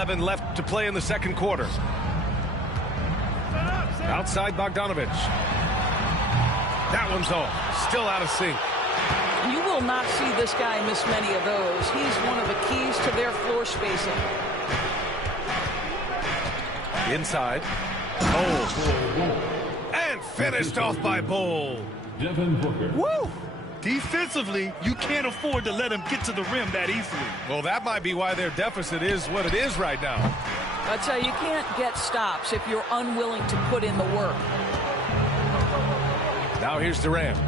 2:11 left to play in the second quarter. Outside Bogdanovic. That one's off. Still out of sync. You will not see this guy miss many of those. He's one of the keys to their floor spacing. Inside. Bol. And finished off by Bol. Woo! Defensively, you can't afford to let him get to the rim that easily. Well, that might be why their deficit is what it is right now. I tell you, you can't get stops if you're unwilling to put in the work. Now here's Durant.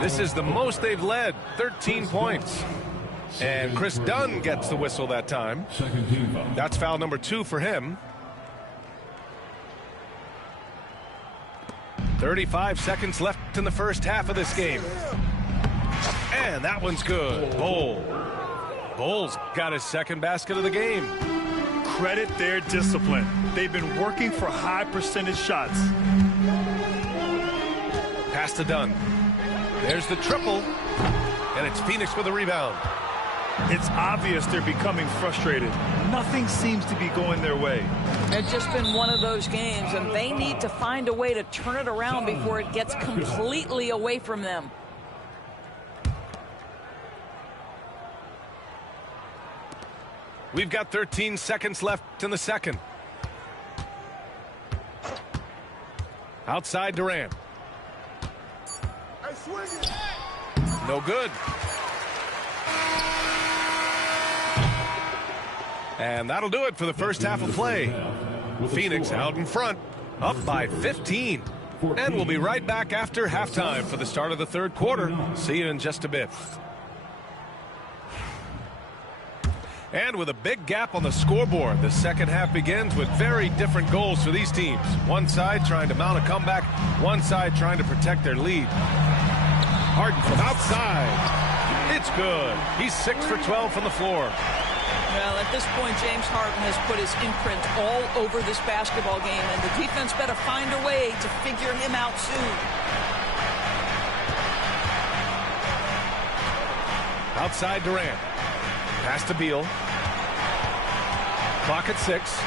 This is the most they've led, 13 points. And Chris Dunn gets the whistle that time. That's foul number 2 for him. 35 seconds left in the first half of this game. And that one's good. Bol's got his second basket of the game. Credit their discipline. They've been working for high percentage shots. Pass to Dunn. There's the triple. And it's Phoenix with a rebound. It's obvious they're becoming frustrated. Nothing seems to be going their way. It's just been one of those games, and they need to find a way to turn it around before it gets completely away from them. We've got 13 seconds left in the second. Outside Durant. No good. And that'll do it for the first half of play. Phoenix out in front, up by 15. And we'll be right back after halftime for the start of the third quarter. See you in just a bit. And with a big gap on the scoreboard, the second half begins with very different goals for these teams. One side trying to mount a comeback, one side trying to protect their lead. Harden from outside. It's good. He's 6 for 12 from the floor. Well, at this point, James Harden has put his imprint all over this basketball game, and the defense better find a way to figure him out soon. Outside Durant. Pass to Beal. Clock at 6.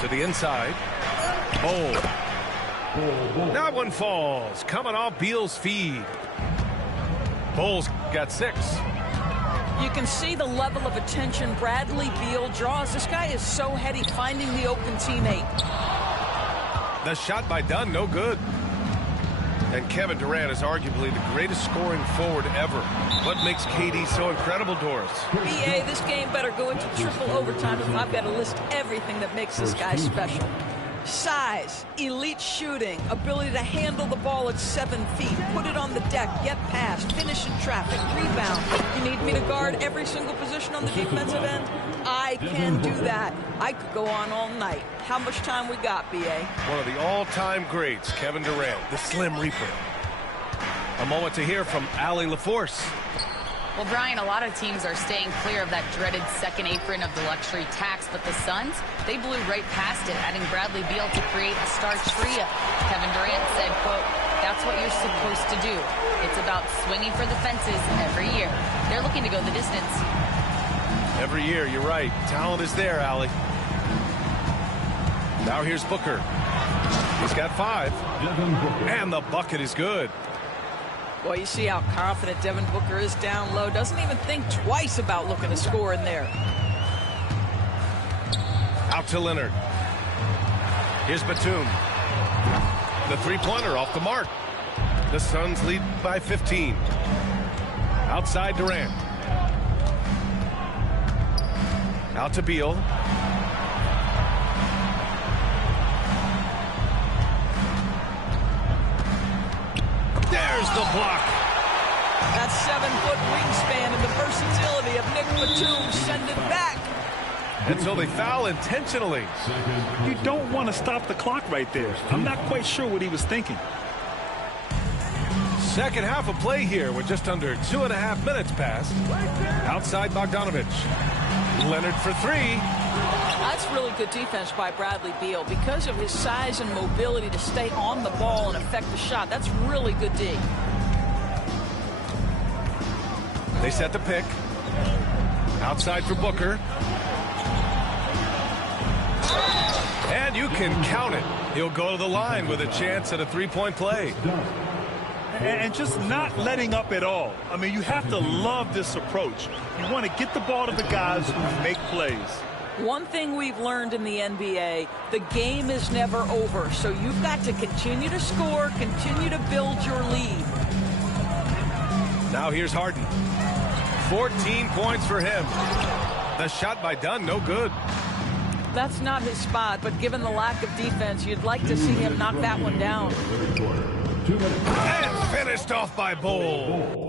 To the inside. Bol. That one falls. Coming off Beal's feed. Bol's got 6. You can see the level of attention Bradley Beal draws. This guy is so heady finding the open teammate. The shot by Dunn, no good. And Kevin Durant is arguably the greatest scoring forward ever. What makes KD so incredible, Doris? BA, this game better go into triple overtime if I've got to list everything that makes this guy special. Size, elite shooting, ability to handle the ball at 7 feet, put it on the deck, get past, finish in traffic, rebound. You need me to guard every single position on the defensive end? I can do that. I could go on all night. How much time we got, BA? One of the all-time greats, Kevin Durant, the Slim Reaper. A moment to hear from Allie LaForce. Well, Brian, a lot of teams are staying clear of that dreaded second apron of the luxury tax, but the Suns, they blew right past it, adding Bradley Beal to create a star trio. Kevin Durant said, quote, "That's what you're supposed to do. It's about swinging for the fences every year." They're looking to go the distance. Every year, you're right. Talent is there, Allie. Now here's Booker. He's got 5. And the bucket is good. Boy, you see how confident Devin Booker is down low. Doesn't even think twice about looking to score in there. Out to Leonard. Here's Batum. The three-pointer off the mark. The Suns lead by 15. Outside Durant. Out to Beal. There's the block. That 7-foot wingspan and the versatility of Nick Batum send it back. And so they foul intentionally. You don't want to stop the clock right there. I'm not quite sure what he was thinking. Second half of play here with just under 2.5 minutes passed. Outside Bogdanovic. Leonard for 3. That's really good defense by Bradley Beal. Because of his size and mobility to stay on the ball and affect the shot, that's really good D. They set the pick. Outside for Booker. And you can count it. He'll go to the line with a chance at a three-point play. And just not letting up at all. I mean, you have to love this approach. You want to get the ball to the guys who make plays. One thing we've learned in the NBA, the game is never over. So you've got to continue to score, continue to build your lead. Now here's Harden. 14 points for him. The shot by Dunn, no good. That's not his spot, but given the lack of defense, you'd like to see him knock that one down. And finished off by Bull.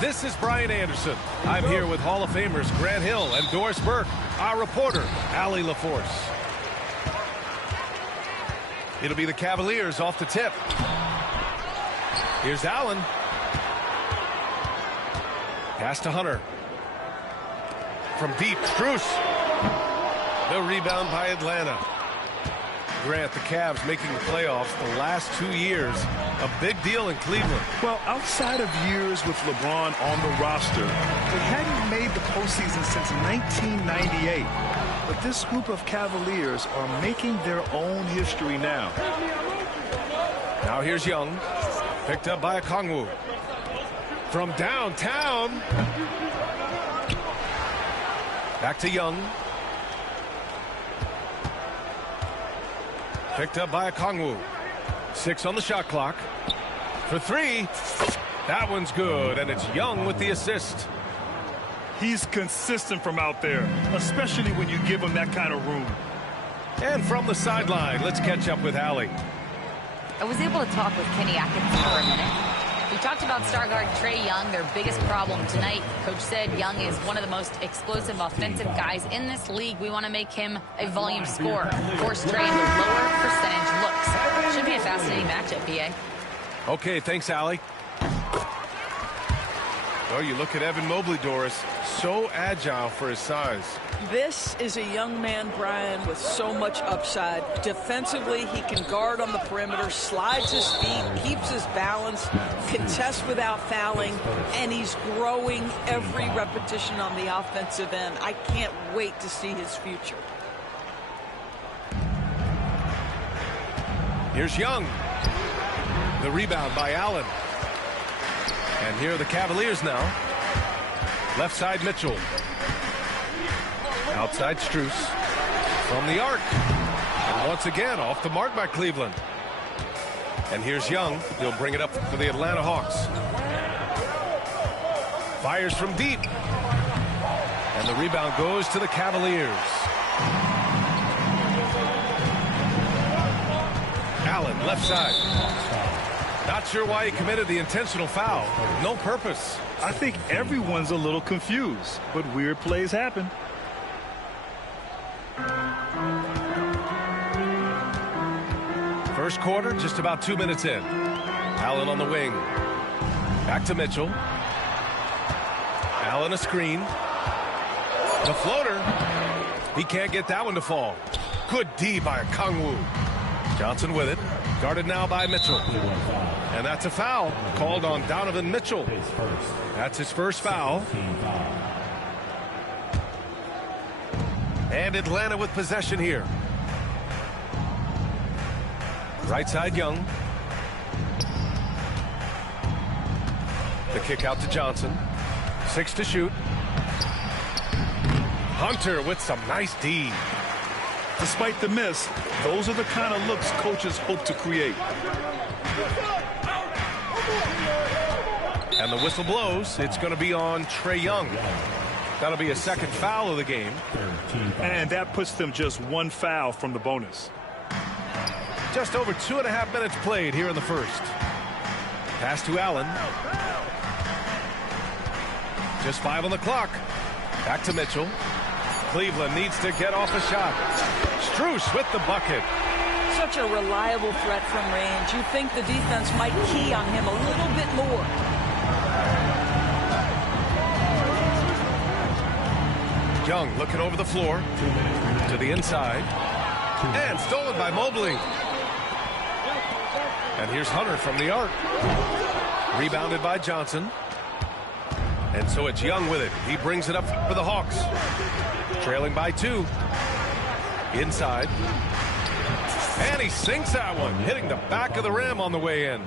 This is Brian Anderson. I'm here with Hall of Famers Grant Hill and Doris Burke, our reporter, Allie LaForce. It'll be the Cavaliers off the tip. Here's Allen. Pass to Hunter. From deep, Strus. The rebound by Atlanta. Grant, the Cavs making the playoffs the last 2 years. A big deal in Cleveland. Well, outside of years with LeBron on the roster, they hadn't made the postseason since 1998. But this group of Cavaliers are making their own history now. Now here's Young. Picked up by Okongwu. From downtown. Back to Young. Picked up by Okongwu. 6 on the shot clock. For 3. That one's good, and it's Young with the assist. He's consistent from out there, especially when you give him that kind of room. And from the sideline, let's catch up with Allie. I was able to talk with Kenny Atkinson for a minute. We talked about star guard Trae Young, their biggest problem tonight. Coach said Young is one of the most explosive offensive guys in this league. We want to make him a volume scorer. Force Trae into lower percentage looks. Should be a fascinating matchup, BA. Okay, thanks, Allie. Oh, you look at Evan Mobley, Doris. So agile for his size. This is a young man, Brian, with so much upside. Defensively, he can guard on the perimeter, slides his feet, keeps his balance, contests without fouling, and he's growing every repetition on the offensive end. I can't wait to see his future. Here's Young. The rebound by Allen. And here are the Cavaliers now. Left side, Mitchell. Outside, Strus. From the arc. And once again, off the mark by Cleveland. And here's Young. He'll bring it up for the Atlanta Hawks. Fires from deep. And the rebound goes to the Cavaliers. Allen, left side. Not sure why he committed the intentional foul. No purpose. I think everyone's a little confused, but weird plays happen. First quarter, just about 2 minutes in. Allen on the wing. Back to Mitchell. Allen a screen. The floater. He can't get that one to fall. Good D by Okongwu. Johnson with it. Guarded now by Mitchell. And that's a foul called on Donovan Mitchell. That's his first foul. And Atlanta with possession here. Right side, Young. The kick out to Johnson. 6 to shoot. Hunter with some nice D. Despite the miss, those are the kind of looks coaches hope to create. And the whistle blows. It's going to be on Trae Young. That'll be a second foul of the game. And that puts them just one foul from the bonus. Just over 2.5 minutes played here in the first. Pass to Allen. Just 5 on the clock. Back to Mitchell. Cleveland needs to get off a shot. Strus with the bucket. Such a reliable threat from range. You think the defense might key on him a little bit more. Young looking over the floor to the inside. And stolen by Mobley. And here's Hunter from the arc. Rebounded by Johnson. And so it's Young with it. He brings it up for the Hawks. Trailing by 2. Inside. And he sinks that one, hitting the back of the rim on the way in.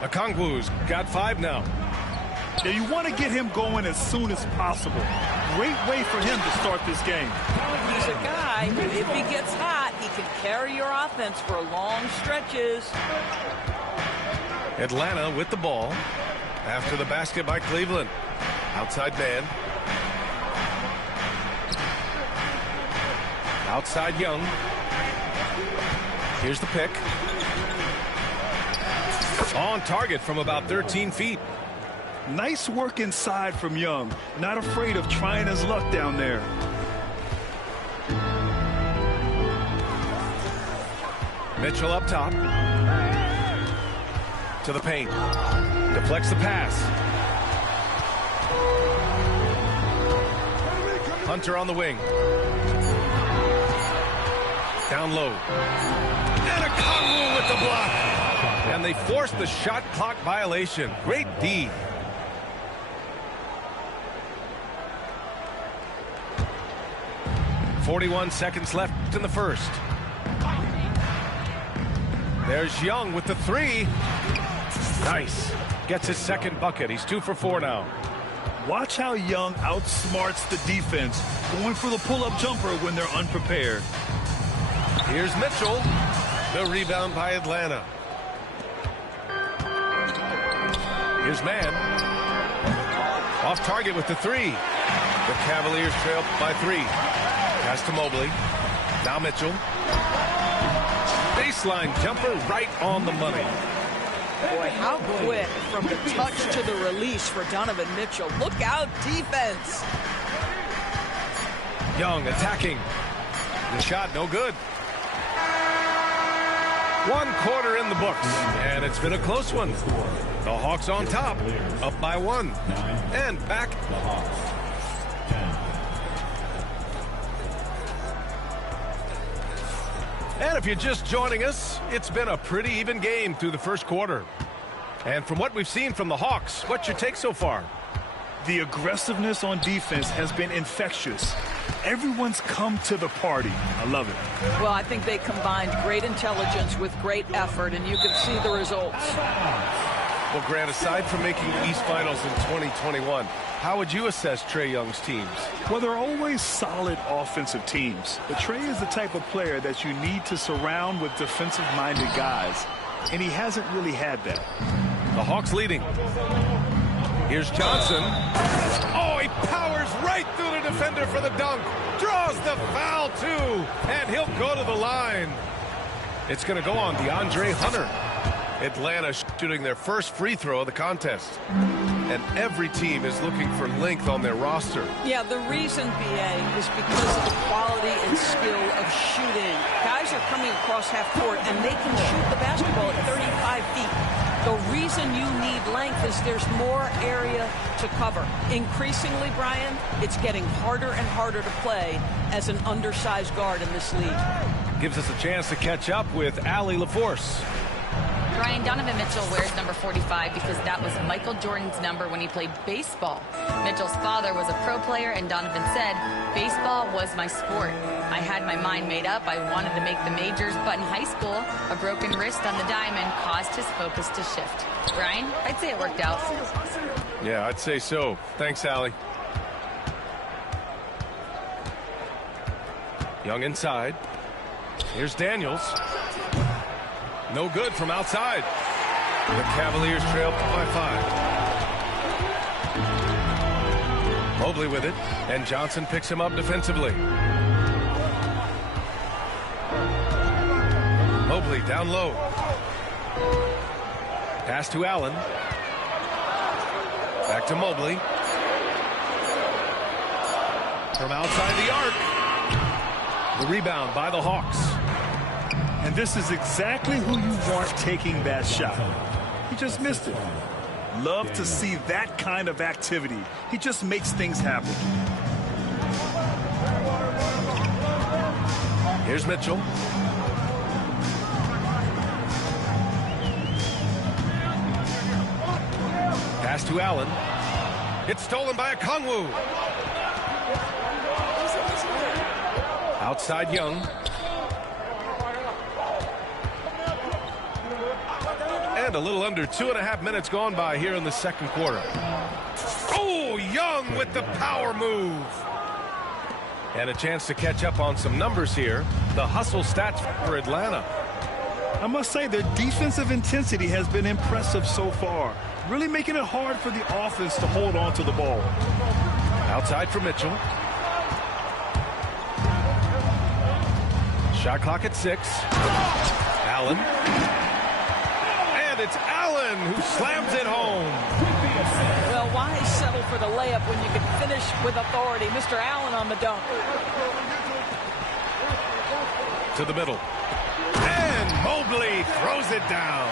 Okongwu's got 5 now. Yeah, you want to get him going as soon as possible. Great way for him to start this game. He's a guy who, if he gets hot, he can carry your offense for long stretches. Atlanta with the ball after the basket by Cleveland. Outside man. Outside Young. Here's the pick. On target from about 13 feet. Nice work inside from Young. Not afraid of trying his luck down there. Mitchell up top. To the paint. Deflects the pass. Hunter on the wing. Down low. And Okongwu with the block. And they forced the shot clock violation. Great D. .41 seconds left in the first. There's Young with the 3. Nice. Gets his second bucket. He's 2 for 4 now. Watch how Young outsmarts the defense, going for the pull-up jumper when they're unprepared. Here's Mitchell. The rebound by Atlanta. Here's Mann. Off target with the 3. The Cavaliers trail by 3. Pass to Mobley. Now Mitchell. Baseline jumper right on the money. Boy, how quick from the touch to the release for Donovan Mitchell. Look out, defense. Young attacking. The shot no good. 1 quarter in the books, and it's been a close one. The Hawks on top, up by 1. And back. And if you're just joining us, it's been a pretty even game through the first quarter. And from what we've seen from the Hawks, what's your take so far? The aggressiveness on defense has been infectious. Everyone's come to the party. I love it. Well, I think they combined great intelligence with great effort, and you can see the results. Well, Grant, aside from making the East Finals in 2021, how would you assess Trae Young's teams? Well, they're always solid offensive teams. But Trae is the type of player that you need to surround with defensive-minded guys. And he hasn't really had that. The Hawks leading. Here's Johnson. Oh, he powers right through the defender for the dunk. Draws the foul, too. And he'll go to the line. It's going to go on DeAndre Hunter. Atlanta shooting their first free throw of the contest. And every team is looking for length on their roster. Yeah, the reason, BA, is because of the quality and skill of shooting. Guys are coming across half court, and they can shoot the basketball at 35 feet. The reason you need length is there's more area to cover. Increasingly, Brian, it's getting harder and harder to play as an undersized guard in this league. gives us a chance to catch up with Allie LaForce. Brian, Donovan Mitchell wears number 45 because that was Michael Jordan's number when he played baseball. Mitchell's father was a pro player, and Donovan said, "Baseball was my sport. I had my mind made up. I wanted to make the majors, but in high school, a broken wrist on the diamond caused his focus to shift." Brian, I'd say it worked out. Yeah, I'd say so. Thanks, Allie. Young inside. Here's Daniels. No good from outside. The Cavaliers trail by 5. Mobley with it, and Johnson picks him up defensively. Mobley down low. Pass to Allen. Back to Mobley. From outside the arc. The rebound by the Hawks. And this is exactly who you want taking that shot. He just missed it. Love to see that kind of activity. He just makes things happen. Here's Mitchell. Pass to Allen. It's stolen by Okongwu. Outside Young. And a little under 2.5 minutes gone by here in the second quarter. Oh, Young with the power move. And a chance to catch up on some numbers here. The hustle stats for Atlanta. I must say their defensive intensity has been impressive so far. Really making it hard for the offense to hold on to the ball. Outside for Mitchell. Shot clock at 6. Allen. And it's Allen who slams it home. Well, why settle for the layup when you can finish with authority? Mr. Allen on the dunk. To the middle. And Mobley throws it down.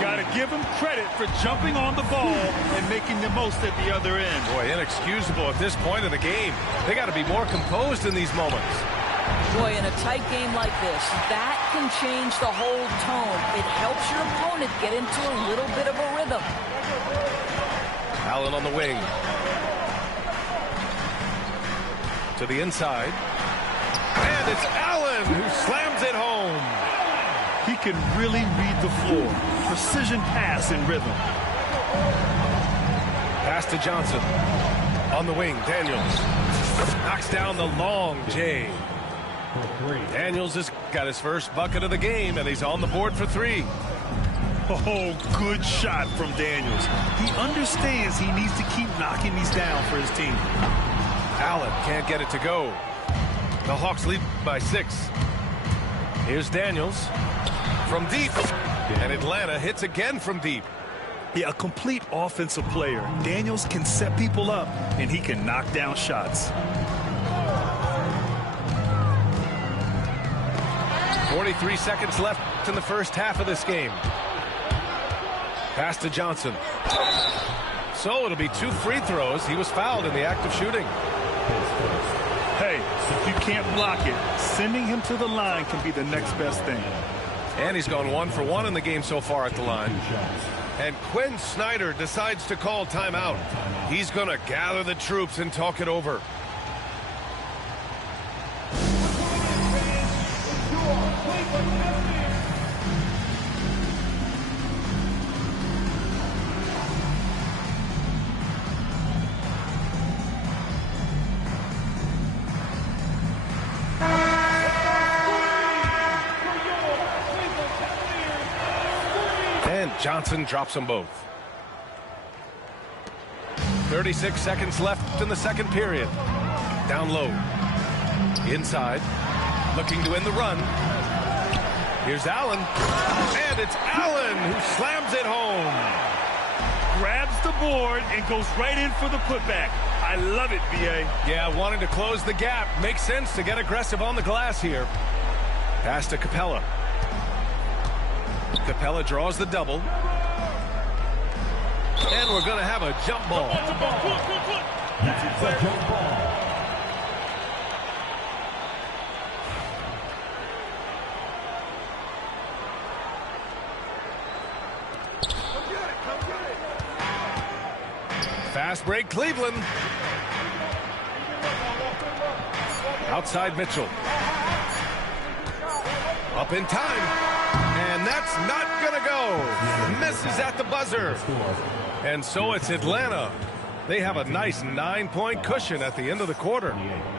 Got to give him credit for jumping on the ball and making the most at the other end. Boy, inexcusable at this point in the game. They got to be more composed in these moments. Boy, in a tight game like this, that can change the whole tone. It helps your opponent get into a little bit of a rhythm. Allen on the wing. To the inside. And it's Allen who slams it home. He can really read the floor. Precision pass and rhythm. Pass to Johnson. On the wing, Daniels. Knocks down the long J. Daniels has got his first bucket of the game, and he's on the board for 3. Oh, good shot from Daniels. He understands he needs to keep knocking these down for his team. Allen can't get it to go. The Hawks lead by 6. Here's Daniels from deep, and Atlanta hits again from deep. Yeah, a complete offensive player. Daniels can set people up, and he can knock down shots. 43 seconds left in the first half of this game. Pass to Johnson. So it'll be 2 free throws. He was fouled in the act of shooting. Hey, if you can't block it, sending him to the line can be the next best thing. And he's gone 1 for 1 in the game so far at the line. And Quinn Snyder decides to call timeout. He's going to gather the troops and talk it over. Johnson drops them both. 36 seconds left in the second period. Down low. Inside. Looking to end the run. Here's Allen. And it's Allen who slams it home. Grabs the board and goes right in for the putback. I love it, B.A. Yeah, wanting to close the gap. Makes sense to get aggressive on the glass here. Pass to Capella. Capella draws the double. And we're going to have a jump ball. Fast break, Cleveland. Outside Mitchell. Up in time. And that's not going to go. Misses at the buzzer. And so it's Atlanta. They have a nice 9-point cushion at the end of the quarter.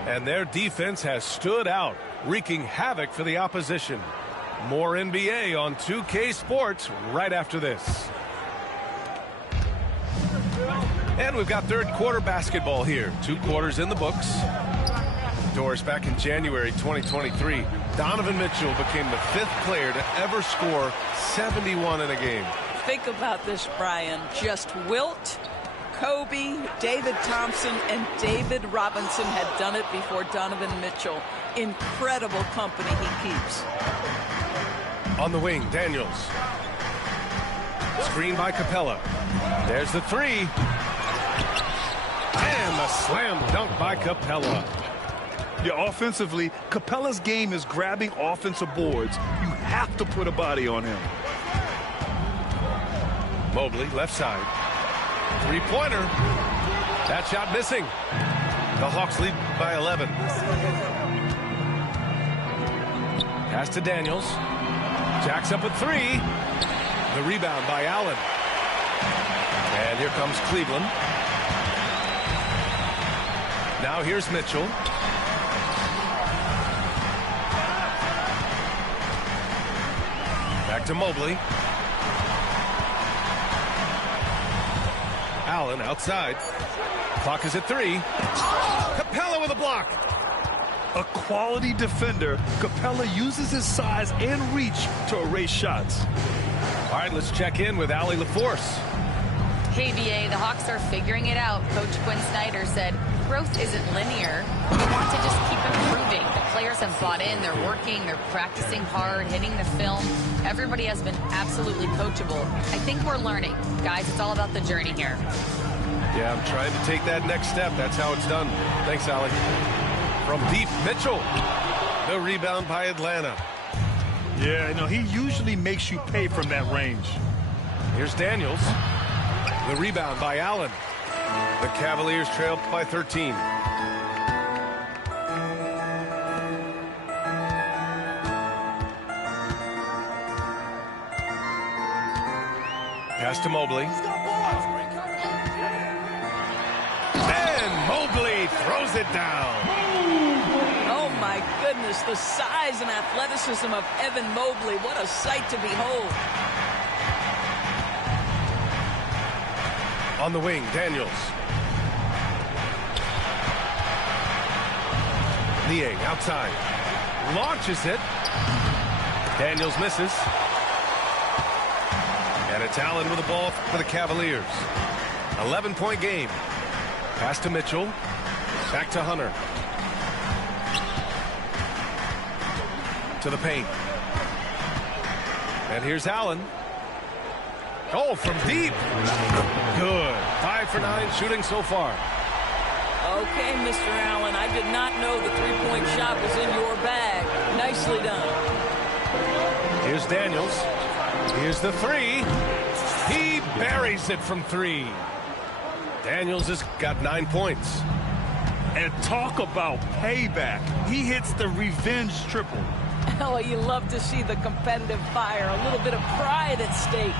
And their defense has stood out, wreaking havoc for the opposition. More NBA on 2K Sports right after this. And we've got third quarter basketball here. 2 quarters in the books. Doors back in January 2023. Donovan Mitchell became the 5th player to ever score 71 in a game. Think about this, Brian. Just Wilt, Kobe, David Thompson, and David Robinson had done it before Donovan Mitchell. Incredible company he keeps. On the wing, Daniels. Screen by Capella. There's the 3. And the slam dunk by Capella. Yeah, offensively, Capella's game is grabbing offensive boards. You have to put a body on him. Mobley, left side. 3-pointer. That shot missing. The Hawks lead by 11. Pass to Daniels. Jacks up a 3. The rebound by Allen. And here comes Cleveland. Now here's Mitchell. Back to Mobley. Allen outside. Clock is at 3. Capella with a block. A quality defender, Capella uses his size and reach to erase shots. All right, let's check in with Allie LaForce. Hey, VA, the Hawks are figuring it out. Coach Quinn Snyder said growth isn't linear. We want to just keep improving. The players have bought in. They're working. They're practicing hard, hitting the film. Everybody has been absolutely coachable. I think we're learning. Guys, it's all about the journey here. Yeah, I'm trying to take that next step. That's how it's done. Thanks, Allie. From deep, Mitchell. The rebound by Atlanta. Yeah, no, he usually makes you pay from that range. Here's Daniels. The rebound by Allen. The Cavaliers trail by 13. Pass to Mobley. And Mobley throws it down. Oh, my goodness, the size and athleticism of Evan Mobley. What a sight to behold. On the wing, Daniels. Niang outside. Launches it. Daniels misses. And it's Allen with the ball for the Cavaliers. 11-point game. Pass to Mitchell. Back to Hunter. To the paint. And here's Allen. Oh, from deep. Good. 5 for 9 shooting so far. Okay, Mr. Allen, I did not know the three-point shot was in your bag. Nicely done. Here's Daniels. Here's the 3. He buries it from 3. Daniels has got 9 points. And talk about payback. He hits the revenge triple. Oh, you love to see the competitive fire. A little bit of pride at stake.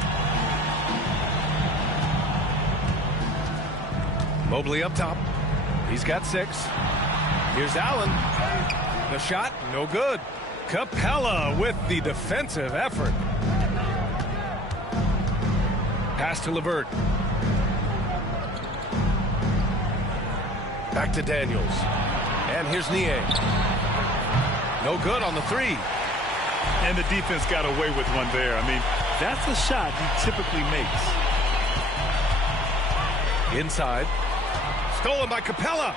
Mobley up top. He's got 6. Here's Allen. The shot, no good. Capella with the defensive effort. Pass to LeVert. Back to Daniels. And here's Niang. No good on the 3. And the defense got away with one there. I mean, that's a shot he typically makes. Inside. Stolen by Capella.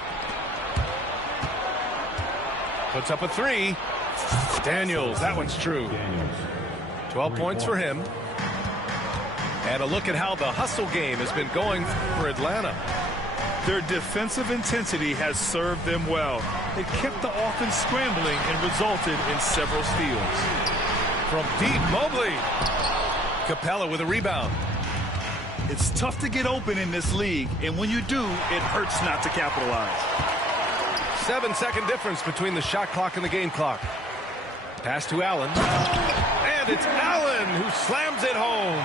Puts up a 3. Daniels, that one's true. 12 points for him. And a look at how the hustle game has been going for Atlanta. Their defensive intensity has served them well. It kept the offense scrambling and resulted in several steals. From deep, Mobley. Capella with a rebound. It's tough to get open in this league, and when you do, it hurts not to capitalize. 7-second difference between the shot clock and the game clock. Pass to Allen. And it's Allen who slams it home.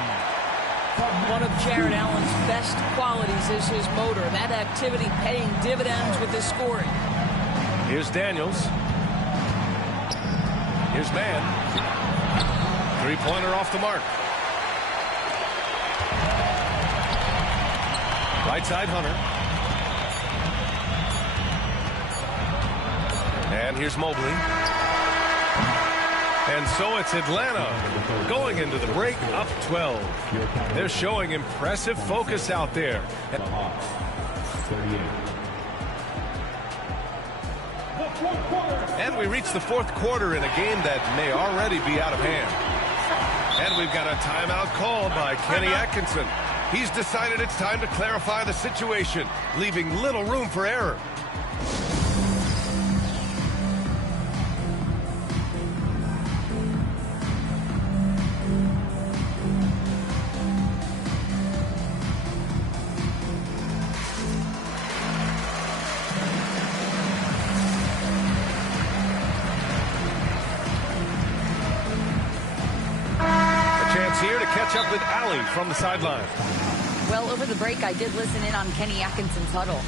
One of Jared Allen's best qualities is his motor. That activity paying dividends with his scoring. Here's Daniels. Here's Mann. Three-pointer off the mark. Right side, Hunter. And here's Mobley. And so it's Atlanta going into the break up 12. They're showing impressive focus out there. And we reach the fourth quarter in a game that may already be out of hand. And we've got a timeout called by Kenny Atkinson. He's decided it's time to clarify the situation, leaving little room for error. Here to catch up with Allie from the sideline. Well, over the break, I did listen in on Kenny Atkinson's huddle.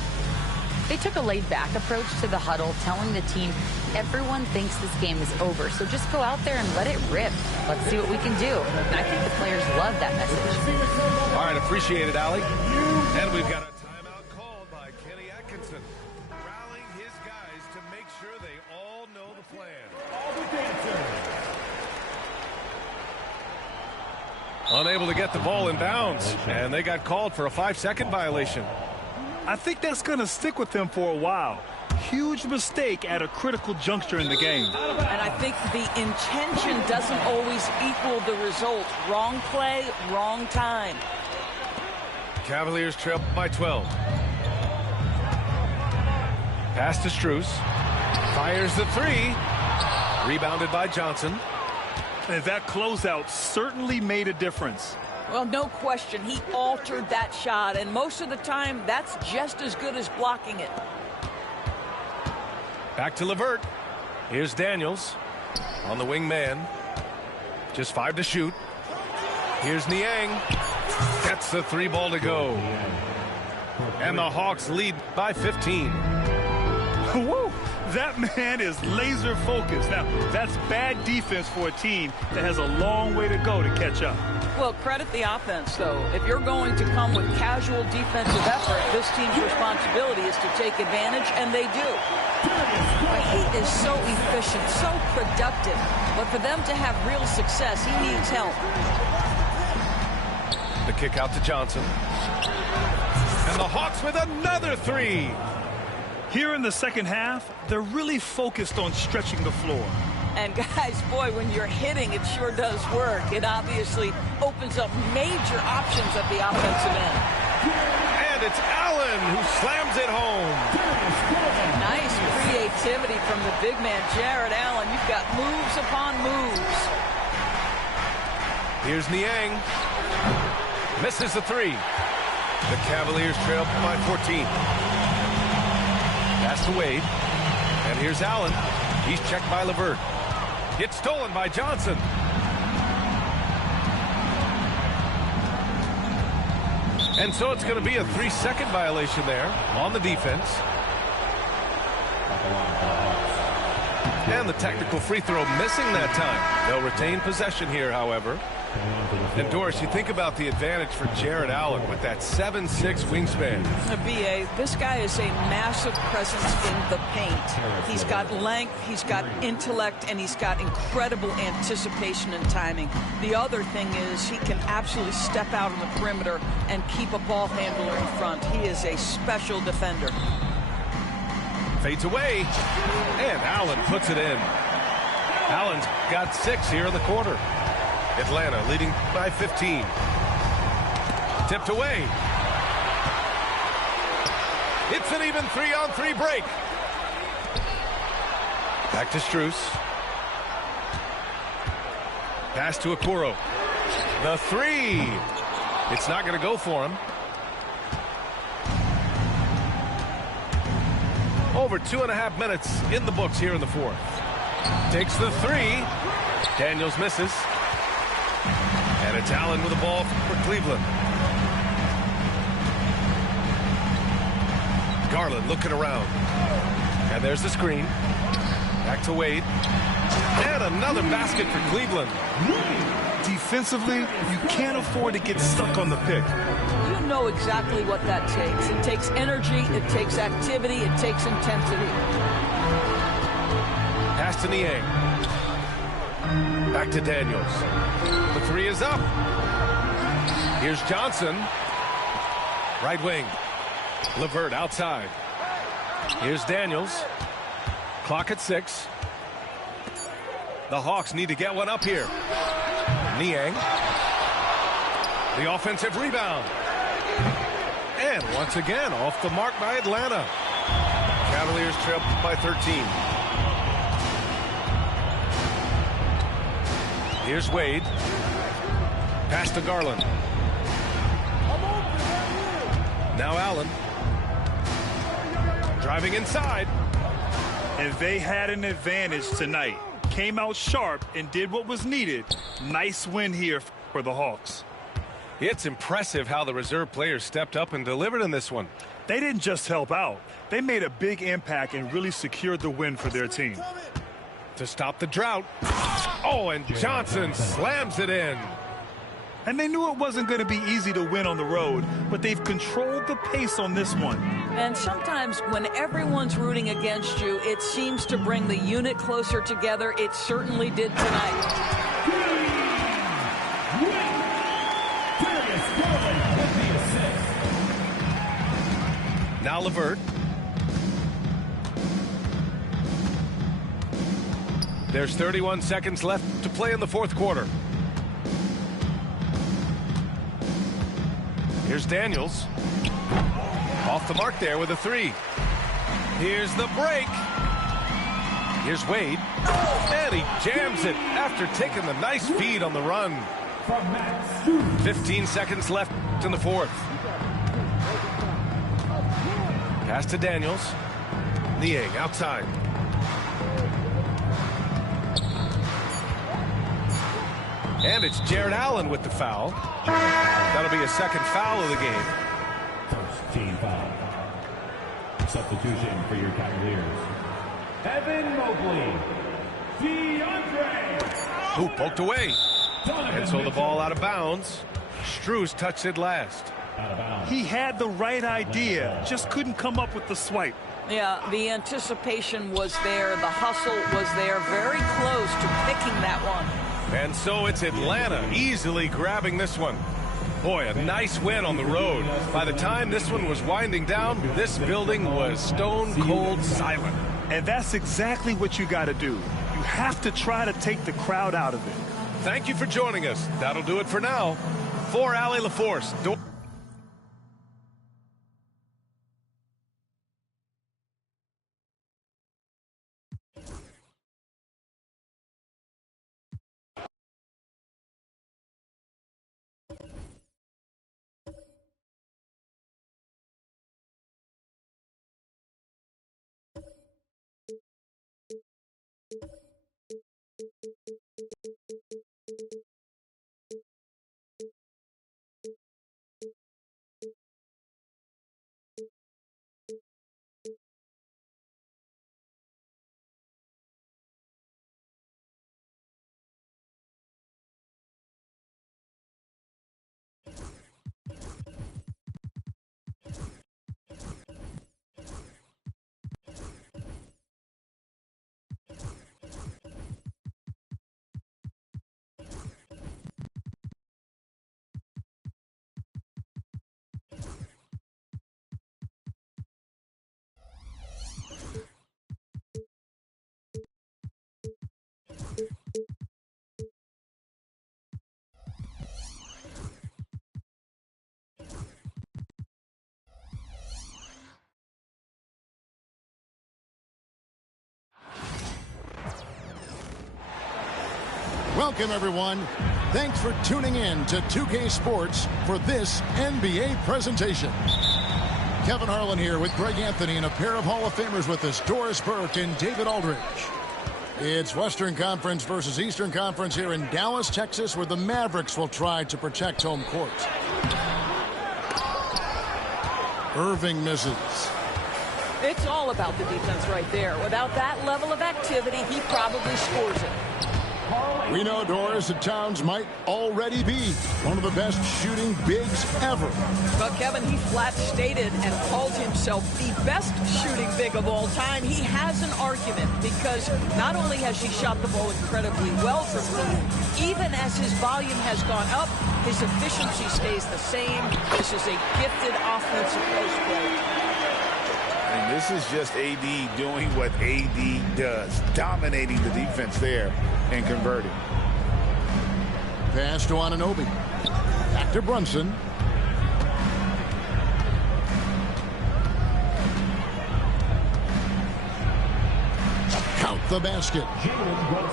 They took a laid-back approach to the huddle, telling the team, everyone thinks this game is over, so just go out there and let it rip. Let's see what we can do. And I think the players love that message. All right, appreciate it, Allie. And we've got a timeout called by Kenny Atkinson, rallying his guys to make sure they all know the plan. All the dancers. Unable to get the ball in bounds, and they got called for a 5-second violation. I think that's going to stick with them for a while. Huge mistake at a critical juncture in the game. And I think the intention doesn't always equal the result. Wrong play, wrong time. Cavaliers trail by 12. Pass to Strus. Fires the three. Rebounded by Johnson. And that closeout certainly made a difference. Well, no question. He altered that shot, and most of the time, that's just as good as blocking it. Back to LeVert. Here's Daniels on the wing man. Just 5 to shoot. Here's Niang. Gets the 3 ball to go. And the Hawks lead by 15. Woo! That man is laser focused. Now, that's bad defense for a team that has a long way to go to catch up. Well, credit the offense, though. If you're going to come with casual defensive effort, this team's responsibility is to take advantage, and they do. He is so efficient, so productive. But for them to have real success, he needs help. The kick out to Johnson. And the Hawks with another 3. Here in the second half, they're really focused on stretching the floor. And guys, boy, when you're hitting, it sure does work. It obviously opens up major options at the offensive end. And it's Allen who slams it home. Nice creativity from the big man, Jared Allen. You've got moves upon moves. Here's Niang. Misses the 3. The Cavaliers trail by 14. Pass to Wade. And here's Allen. He's checked by LeVert. It's stolen by Johnson. And so it's going to be a 3-second violation there on the defense. And the technical free throw missing that time. They'll retain possession here, however. And Doris, you think about the advantage for Jared Allen with that 7'6" wingspan. B.A., this guy is a massive presence in the paint. He's got length, he's got intellect, and he's got incredible anticipation and timing. The other thing is he can absolutely step out on the perimeter and keep a ball handler in front. He is a special defender. Fades away, and Allen puts it in. Allen's got 6 here in the quarter. Atlanta leading by 15. Tipped away. It's an even 3-on-3 break. Back to Strus. Pass to Okoro. The 3. It's not going to go for him. Over 2.5 minutes in the books here in the fourth. Takes the three. Daniels misses. And it's Allen with the ball for Cleveland. Garland looking around. And there's the screen. Back to Wade. And another basket for Cleveland. Defensively, you can't afford to get stuck on the pick. You know exactly what that takes. It takes energy, it takes activity, it takes intensity. Pass to Niang. Back to Daniels. The three is up. Here's Johnson. Right wing. LeVert outside. Here's Daniels. Clock at 6. The Hawks need to get one up here. Niang. The offensive rebound. And once again, off the mark by Atlanta. Cavaliers trail by 13. Here's Wade. Pass to Garland. Now Allen. Driving inside. And they had an advantage tonight. Came out sharp and did what was needed. Nice win here for the Hawks. It's impressive how the reserve players stepped up and delivered in this one. They didn't just help out. They made a big impact and really secured the win for their team. To stop the drought. Oh, and Johnson slams it in. And they knew it wasn't going to be easy to win on the road, but they've controlled the pace on this one. And sometimes when everyone's rooting against you, it seems to bring the unit closer together. It certainly did tonight. Now LeVert. There's 31 seconds left to play in the fourth quarter. Here's Daniels. Off the mark there with a three. Here's the break. Here's Wade. And he jams it after taking the nice feed on the run. 15 seconds left in the fourth. Pass to Daniels. Niang outside. And it's Jared Allen with the foul. That'll be a second foul of the game. First team foul. Substitution for your Cavaliers. Evan Mobley. DeAndre. Ooh, poked away. And so the ball out of bounds. Strus touched it last. He had the right idea, just couldn't come up with the swipe. Yeah, the anticipation was there. The hustle was there. Very close to picking that one. And so it's Atlanta easily grabbing this one. Boy, a nice win on the road. By the time this one was winding down, this building was stone cold silent. And that's exactly what you got to do. You have to try to take the crowd out of it. Thank you for joining us. That'll do it for now. For Allie LaForce. Welcome, everyone. Thanks for tuning in to 2K Sports for this NBA presentation. Kevin Harlan here with Greg Anthony and a pair of Hall of Famers with us, Doris Burke and David Aldridge. It's Western Conference versus Eastern Conference here in Dallas, Texas, where the Mavericks will try to protect home court. Irving misses. It's all about the defense right there. Without that level of activity, he probably scores it. We know, Doris, that Towns might already be one of the best shooting bigs ever. But Kevin, he flat stated and called himself the best shooting big of all time. He has an argument because not only has he shot the ball incredibly well from three, even as his volume has gone up, his efficiency stays the same. This is a gifted offensive post player. And this is just AD doing what AD does, dominating the defense there and converting. Pass to Anunoby. Back to Brunson. Count the basket.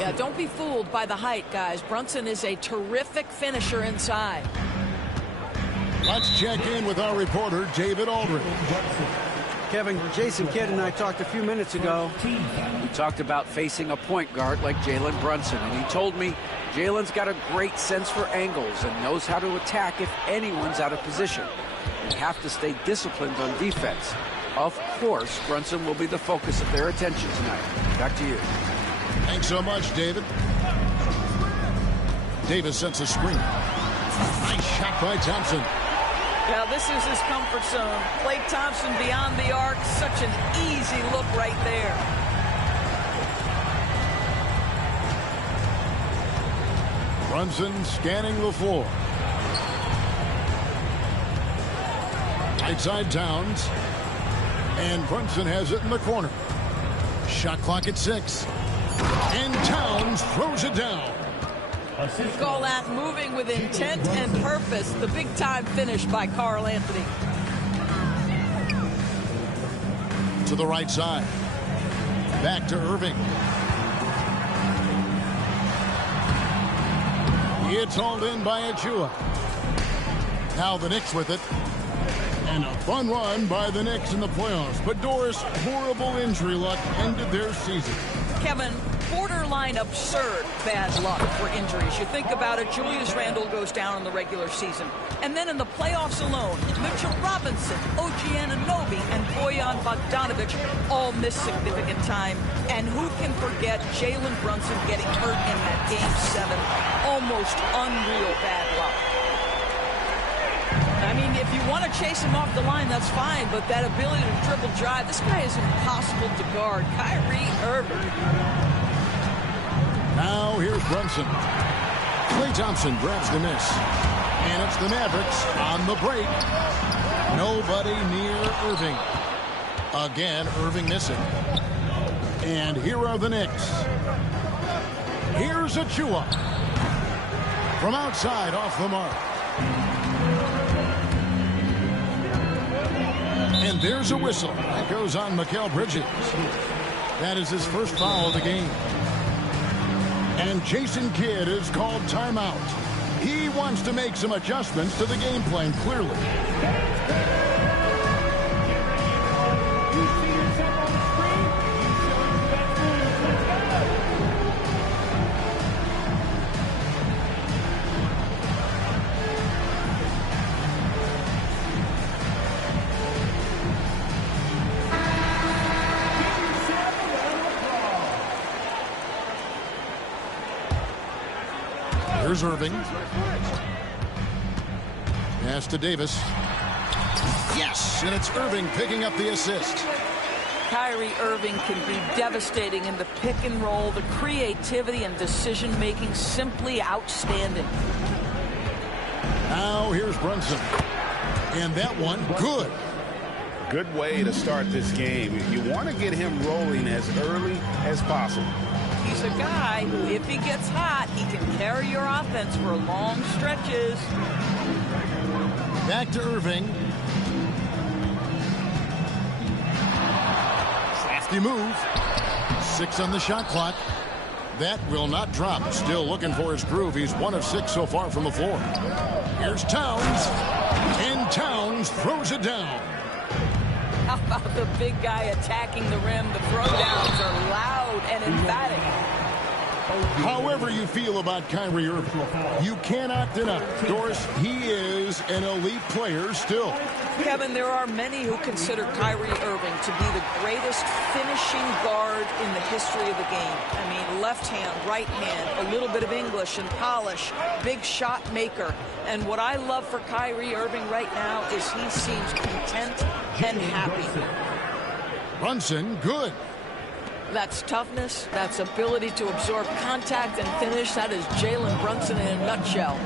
Yeah, don't be fooled by the height, guys. Brunson is a terrific finisher inside. Let's check in with our reporter, David Aldridge. Kevin, Jason Kidd and I talked a few minutes ago. We talked about facing a point guard like Jalen Brunson, and he told me Jalen's got a great sense for angles and knows how to attack if anyone's out of position. You have to stay disciplined on defense. Of course, Brunson will be the focus of their attention tonight. Back to you. Thanks so much, David. Davis sets a screen. Nice shot by Thompson. Yeah, this is his comfort zone. Klay Thompson beyond the arc. Such an easy look right there. Brunson scanning the floor. Right side Towns. And Brunson has it in the corner. Shot clock at 6. And Towns throws it down. We call that moving with intent and purpose. The big-time finish by Karl Anthony. To the right side. Back to Irving. It's hauled in by Achua. Now the Knicks with it. And a fun run by the Knicks in the playoffs. But Doris, horrible injury luck ended their season. Kevin, borderline absurd bad luck for injuries. You think about it, Julius Randle goes down in the regular season. And then in the playoffs alone, Mitchell Robinson, OG Anunoby, and Bojan Bogdanovic all miss significant time. And who can forget Jalen Brunson getting hurt in that Game 7? Almost unreal bad luck. I mean, if you want to chase him off the line, that's fine, but that ability to dribble drive, this guy is impossible to guard. Kyrie Irving. Now here's Brunson. Klay Thompson grabs the miss. And it's the Mavericks on the break. Nobody near Irving. Again, Irving missing. And here are the Knicks. Here's Achua. From outside off the mark. And there's a whistle. That goes on Mikal Bridges. That is his first foul of the game. And Jason Kidd is called timeout. He wants to make some adjustments to the game plan, clearly. Here's Irving. Pass to Davis. Yes, and it's Irving picking up the assist. Kyrie Irving can be devastating in the pick and roll. The creativity and decision-making simply outstanding. Now here's Brunson. And that one, good. Good way to start this game. You want to get him rolling as early as possible. He's a guy who, if he gets hot, he can carry your offense for long stretches. Back to Irving. Crafty move. 6 on the shot clock. That will not drop. Still looking for his groove. He's 1 of 6 so far from the floor. Here's Towns. And Towns throws it down. How about the big guy attacking the rim? The throwdowns are loud and emphatic. However you feel about Kyrie Irving, you cannot deny, Doris, he is an elite player still. Kevin, there are many who consider Kyrie Irving to be the greatest finishing guard in the history of the game. I mean, left hand, right hand, a little bit of English and polish, big shot maker. And what I love for Kyrie Irving right now is he seems content and happy. Brunson, good. That's toughness. That's ability to absorb contact and finish. That is Jalen Brunson in a nutshell.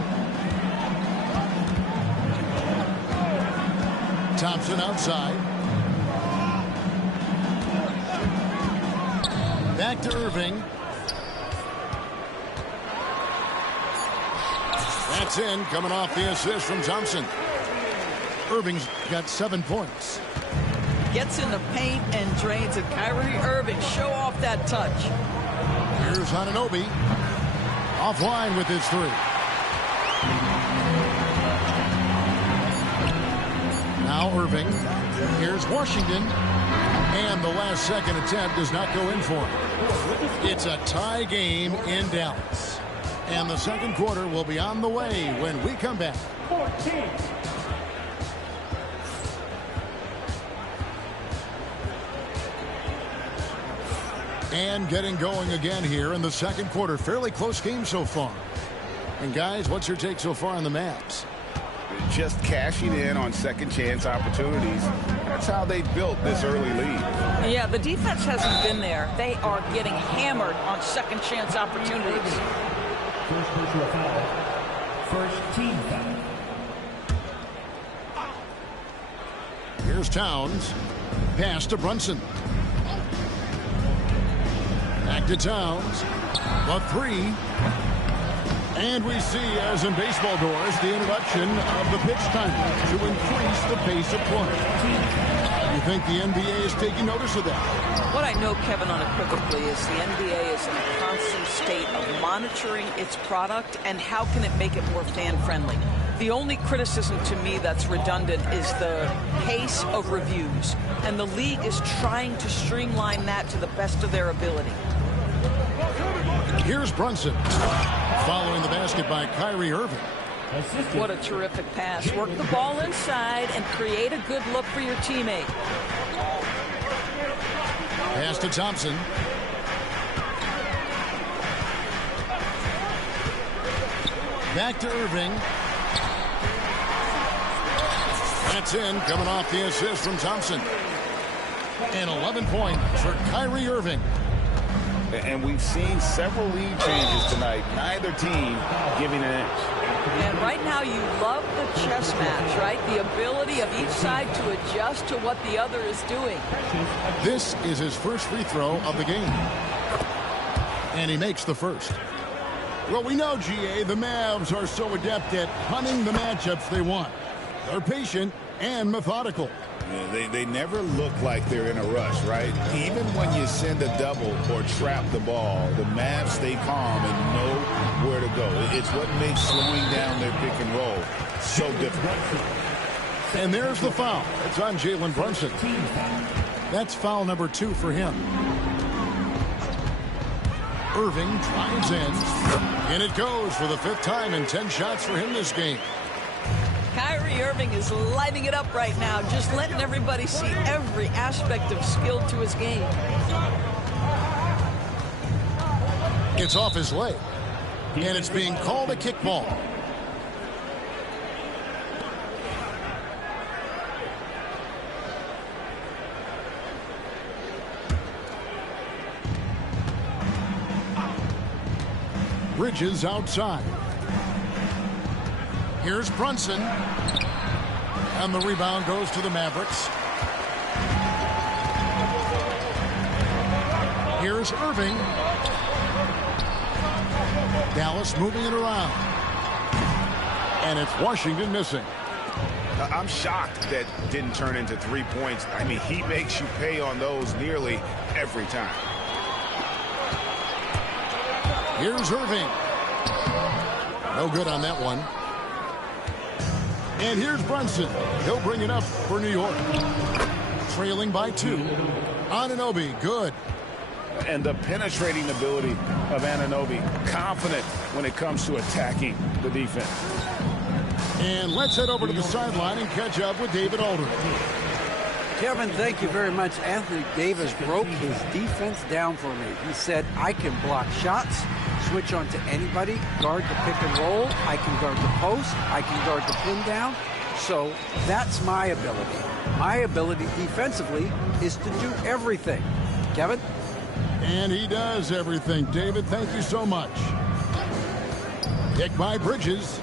Thompson outside. Back to Irving. That's in, coming off the assist from Thompson. Irving's got 7 points. Gets in the paint and drains it. Kyrie Irving, show off that touch. Here's Anunoby. Offline with his 3. Now Irving. Here's Washington. And the last second attempt does not go in for him. It's a tie game in Dallas. And the second quarter will be on the way when we come back. 14. And getting going again here in the second quarter. Fairly close game so far. And guys, what's your take so far on the Mavs? Just cashing in on second chance opportunities. That's how they built this early lead. Yeah, the defense hasn't been there. They are getting hammered on second chance opportunities. First personal foul. First team foul. Here's Towns. Pass to Brunson. Back to Towns. The 3. And we see, as in baseball, Doris, the introduction of the pitch timer to increase the pace of play. You think the NBA is taking notice of that? What I know, Kevin, unequivocally is the NBA is in a constant state of monitoring its product and how can it make it more fan-friendly. The only criticism to me that's redundant is the pace of reviews. And the league is trying to streamline that to the best of their ability. Here's Brunson. Following the basket by Kyrie Irving. What a terrific pass. Work the ball inside and create a good look for your teammate. Pass to Thompson. Back to Irving. That's in, coming off the assist from Thompson. And 11 points for Kyrie Irving. And we've seen several lead changes tonight. Neither team giving an inch. And right now you love the chess match, right? The ability of each side to adjust to what the other is doing. This is his first free throw of the game. And he makes the first. Well, we know, GA, the Mavs are so adept at hunting the matchups they want. They're patient and methodical. Yeah, they never look like they're in a rush, right? Even when you send a double or trap the ball, the Mavs stay calm and know where to go. It's what makes slowing down their pick and roll so difficult. And there's the foul. It's on Jalen Brunson. That's foul number 2 for him. Irving drives in. And it goes for the 5th time in 10 shots for him this game. Kyrie Irving is lighting it up right now, just letting everybody see every aspect of skill to his game. It's off his leg. And it's being called a kickball. Bridges outside. Here's Brunson. And the rebound goes to the Mavericks. Here's Irving. Dallas moving it around. And it's Washington missing. I'm shocked that didn't turn into 3 points. I mean, he makes you pay on those nearly every time. Here's Irving. No good on that one. And here's Brunson. He'll bring it up for New York. Trailing by 2. Anunoby, good. And the penetrating ability of Anunoby. Confident when it comes to attacking the defense. And let's head over to the sideline and catch up with David Aldridge. Kevin, thank you very much. Anthony Davis broke his defense down for me. He said, I can block shots, switch on to anybody, guard the pick and roll, I can guard the post, I can guard the pin down. So that's my ability. My ability defensively is to do everything. Kevin? And he does everything. David, thank you so much. Pick by Bridges.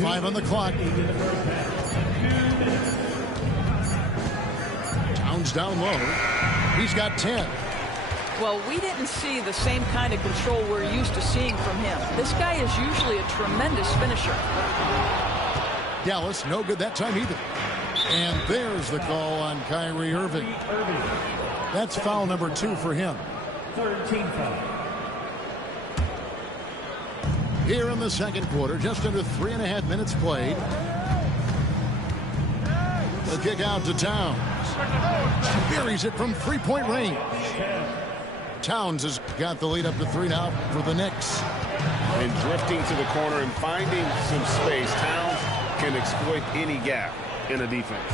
5 on the clock. Towns down low. He's got 10. Well, we didn't see the same kind of control we're used to seeing from him. This guy is usually a tremendous finisher. Dallas, no good that time either. And there's the call on Kyrie Irving. That's foul number 2 for him. Third team foul. Here in the second quarter, just under 3.5 minutes played. The kick out to Towns. Buries it from 3-point range. Towns has got the lead up to 3 now for the Knicks. And drifting to the corner and finding some space, Towns can exploit any gap in a defense.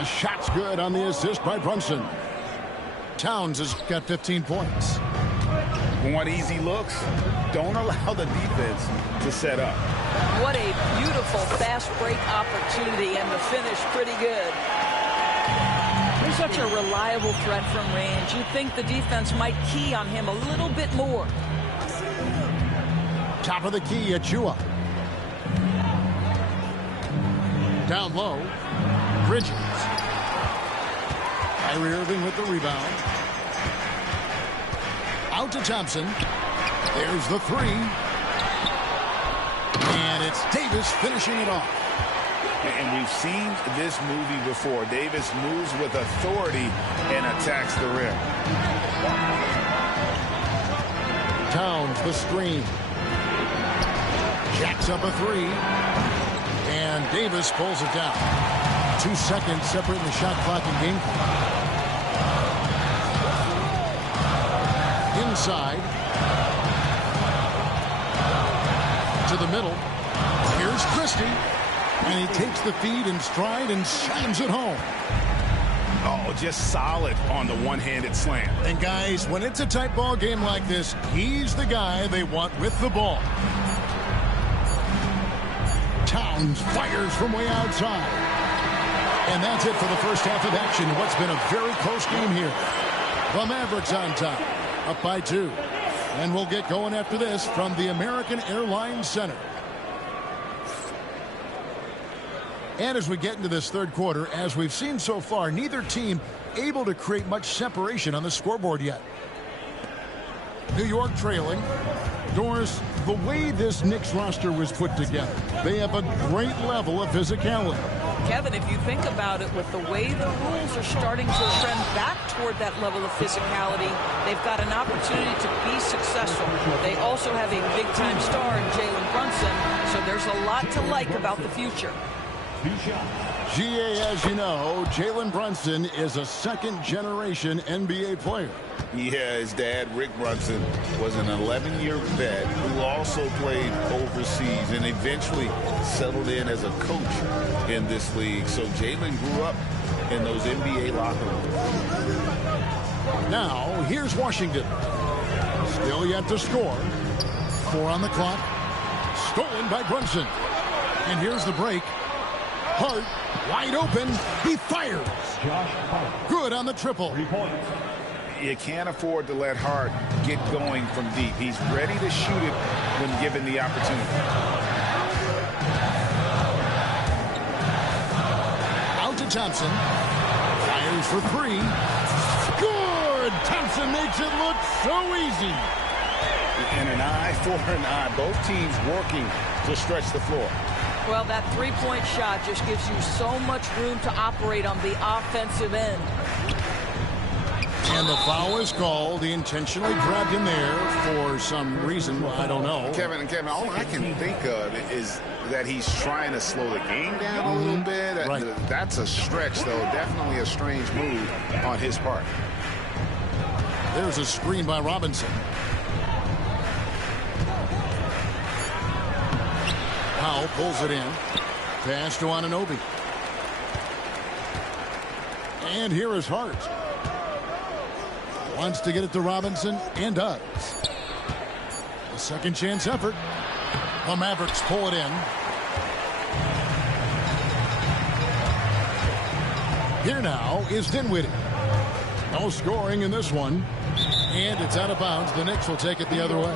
A shot's good on the assist by Brunson. Towns has got 15 points. Want easy looks? Don't allow the defense to set up. What a beautiful fast break opportunity, and the finish pretty good. He's such a reliable threat from range. You'd think the defense might key on him a little bit more. Top of the key, Achua. Down low, Bridges. Kyrie Irving with the rebound. Out to Thompson. There's the 3. And it's Davis finishing it off. And we've seen this movie before. Davis moves with authority and attacks the rim. Towns, the screen. Jacks up a 3. And Davis pulls it down. 2 seconds separating the shot clock and game clock. Inside. To the middle. Here's Christie. And he takes the feed in stride and slams it home. Oh, just solid on the one-handed slam. And guys, when it's a tight ball game like this, he's the guy they want with the ball. Towns fires from way outside. And that's it for the first half of action. What's been a very close game here. The Mavericks on top, up by 2. And we'll get going after this from the American Airlines Center. And as we get into this third quarter, as we've seen so far, neither team able to create much separation on the scoreboard yet. New York trailing. Doris, the way this Knicks roster was put together, they have a great level of physicality. Kevin, if you think about it, with the way the rules are starting to trend back toward that level of physicality, they've got an opportunity to be successful. They also have a big-time star in Jalen Brunson, so there's a lot to like about the future. GA, as you know, Jalen Brunson is a second-generation NBA player. Yeah, his dad, Rick Brunson, was an 11-year vet who also played overseas and eventually settled in as a coach in this league. So Jalen grew up in those NBA locker rooms. Now, here's Washington. Still yet to score. 4 on the clock. Stolen by Brunson. And here's the break. Hart, wide open. He fires. Good on the triple. 3 points. You can't afford to let Hart get going from deep. He's ready to shoot it when given the opportunity. Out to Thompson. Fires for 3. Good! Thompson makes it look so easy. And an eye for an eye. Both teams working to stretch the floor. Well, that three-point shot just gives you so much room to operate on the offensive end. And the foul is called. He intentionally grabbed him there for some reason. I don't know. Kevin, all I can think of is that he's trying to slow the game down a little bit. Right. That's a stretch, though. Definitely a strange move on his part. There's a screen by Robinson. Powell pulls it in. Pass to Anunoby. And here is Hart. Wants to get it to Robinson and does. A second chance effort. The Mavericks pull it in. Here now is Dinwiddie. No scoring in this one. And it's out of bounds. The Knicks will take it the other way.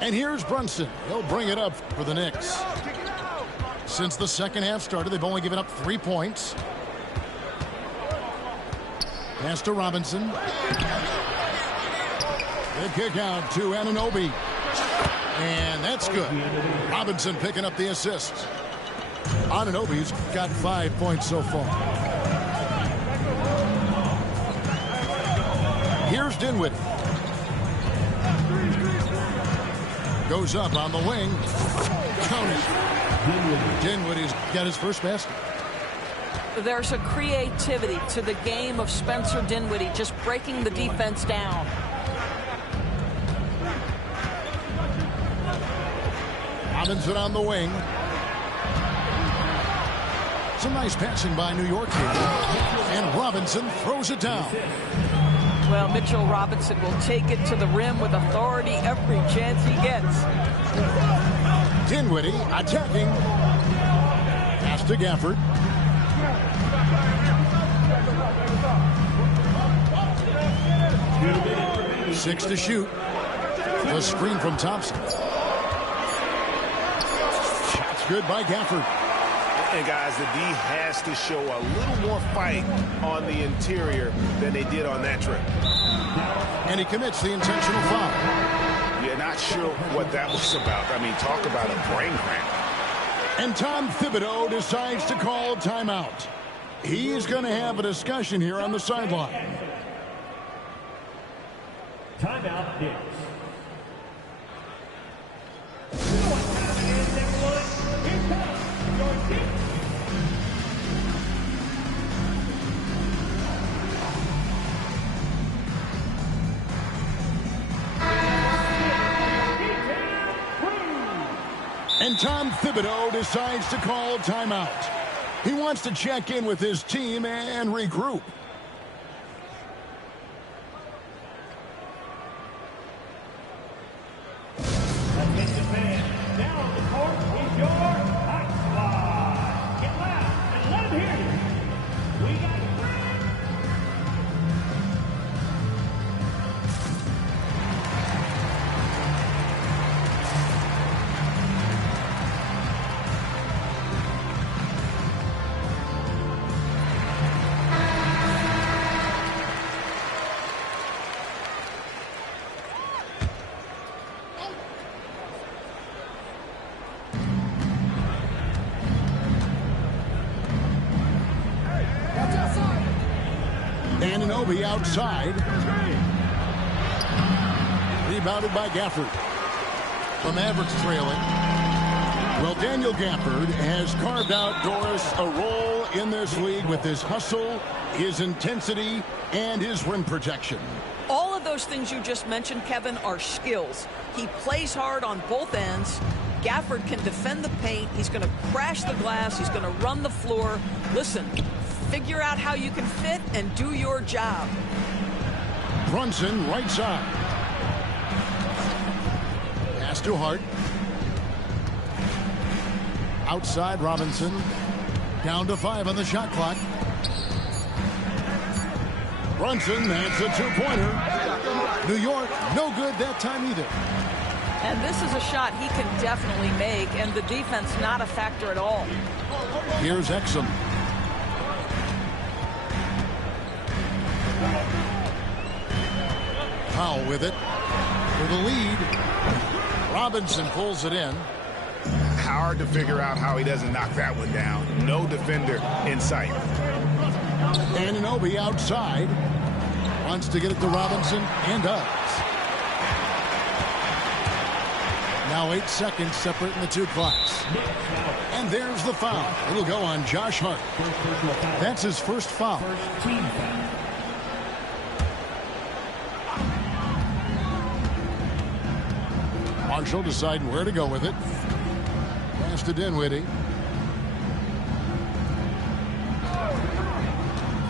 And here's Brunson. He'll bring it up for the Knicks. Since the second half started, they've only given up 3 points. Pass to Robinson. The kick out to Anunoby. And that's good. Robinson picking up the assist. Anunoby's got 5 points so far. Here's Dinwiddie. Goes up on the wing. Counted. Dinwiddie's got his first basket. There's a creativity to the game of Spencer Dinwiddie, just breaking the defense down. Robinson on the wing. Some nice passing by New York here. And Robinson throws it down. Well, Mitchell Robinson will take it to the rim with authority every chance he gets. Dinwiddie attacking. Pass to Gafford. Six to shoot. The screen from Thompson. Shots good by Gafford. And guys, the D has to show a little more fight on the interior than they did on that trip. And he commits the intentional foul. Yeah, not sure what that was about. I mean, talk about a brain cramp. And Tom Thibodeau decides to call timeout. He's going to have a discussion here on the sideline. Timeout, Knicks. And Tom Thibodeau decides to call timeout. He wants to check in with his team and regroup. Attention fans, now on the court is your hot squad. Get loud and let them hear you. We got Anunoby outside. Rebounded by Gafford. The Mavericks trailing. Well, Daniel Gafford has carved out, Doris, a role in this league with his hustle, his intensity, and his rim protection. All of those things you just mentioned, Kevin, are skills. He plays hard on both ends. Gafford can defend the paint. He's going to crash the glass. He's going to run the floor. Listen, figure out how you can fit and do your job. Brunson, right side. Pass to Hart. Outside Robinson. Down to 5 on the shot clock. Brunson, that's a two-pointer. New York, no good that time either. And this is a shot he can definitely make, and the defense not a factor at all. Here's Exum. Powell with it for the lead. Robinson pulls it in. How hard to figure out how he doesn't knock that one down. No defender in sight. Anunoby outside. Wants to get it to Robinson and does. Now 8 seconds separating the two clocks. And there's the foul. It'll go on Josh Hart. That's his first foul. Marshall deciding where to go with it. Pass to Dinwiddie.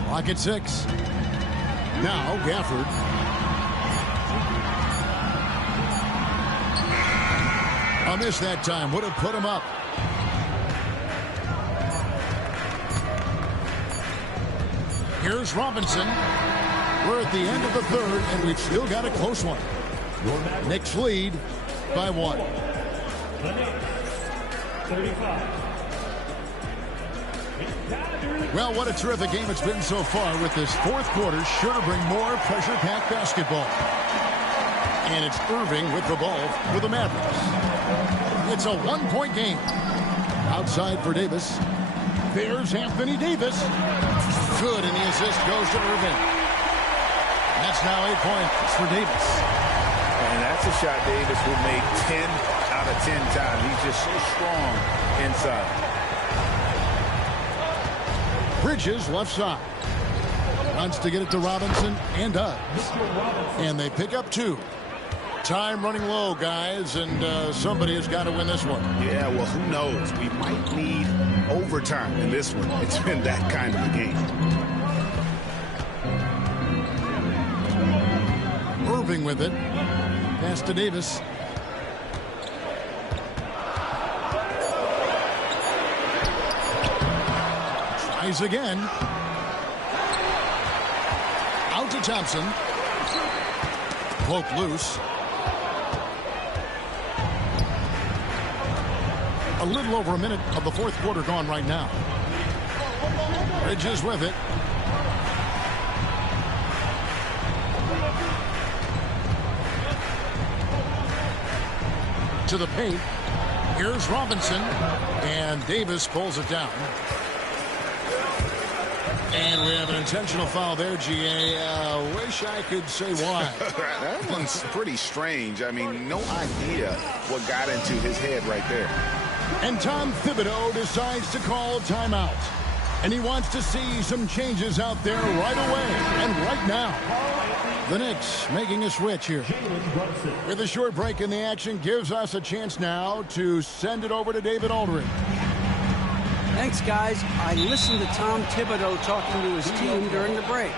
Clock at 6. Now Gafford. A miss that time. Would have put him up. Here's Robinson. We're at the end of the third, and we've still got a close one. Knicks lead by 1. 35. Well, what a terrific game it's been so far, with this fourth quarter sure to bring more pressure-packed basketball. And it's Irving with the ball for the Mavericks. It's a one-point game. Outside for Davis. There's Anthony Davis. Good, and the assist goes to Irving. That's now 8 points for Davis. And that's a shot Davis will make 10 out of 10 times. He's just so strong inside. Bridges left side. Wants to get it to Robinson and does. And they pick up 2. Time running low, guys, and somebody has got to win this one. Yeah, well, who knows? We might need overtime in this one. It's been that kind of a game. Irving with it. Pass to Davis. Tries again. Out to Thompson. Cloak loose. A little over a minute of the fourth quarter gone right now. Bridges with it. To the paint. Here's Robinson. And Davis pulls it down. And we have an intentional foul there, GA. Wish I could say why. That one's pretty strange. I mean, no idea what got into his head right there. And Tom Thibodeau decides to call timeout. And he wants to see some changes out there right away and right now. The Knicks making a switch here. With a short break in the action, gives us a chance now to send it over to David Aldridge. Thanks, guys. I listened to Tom Thibodeau talking to his team during the break.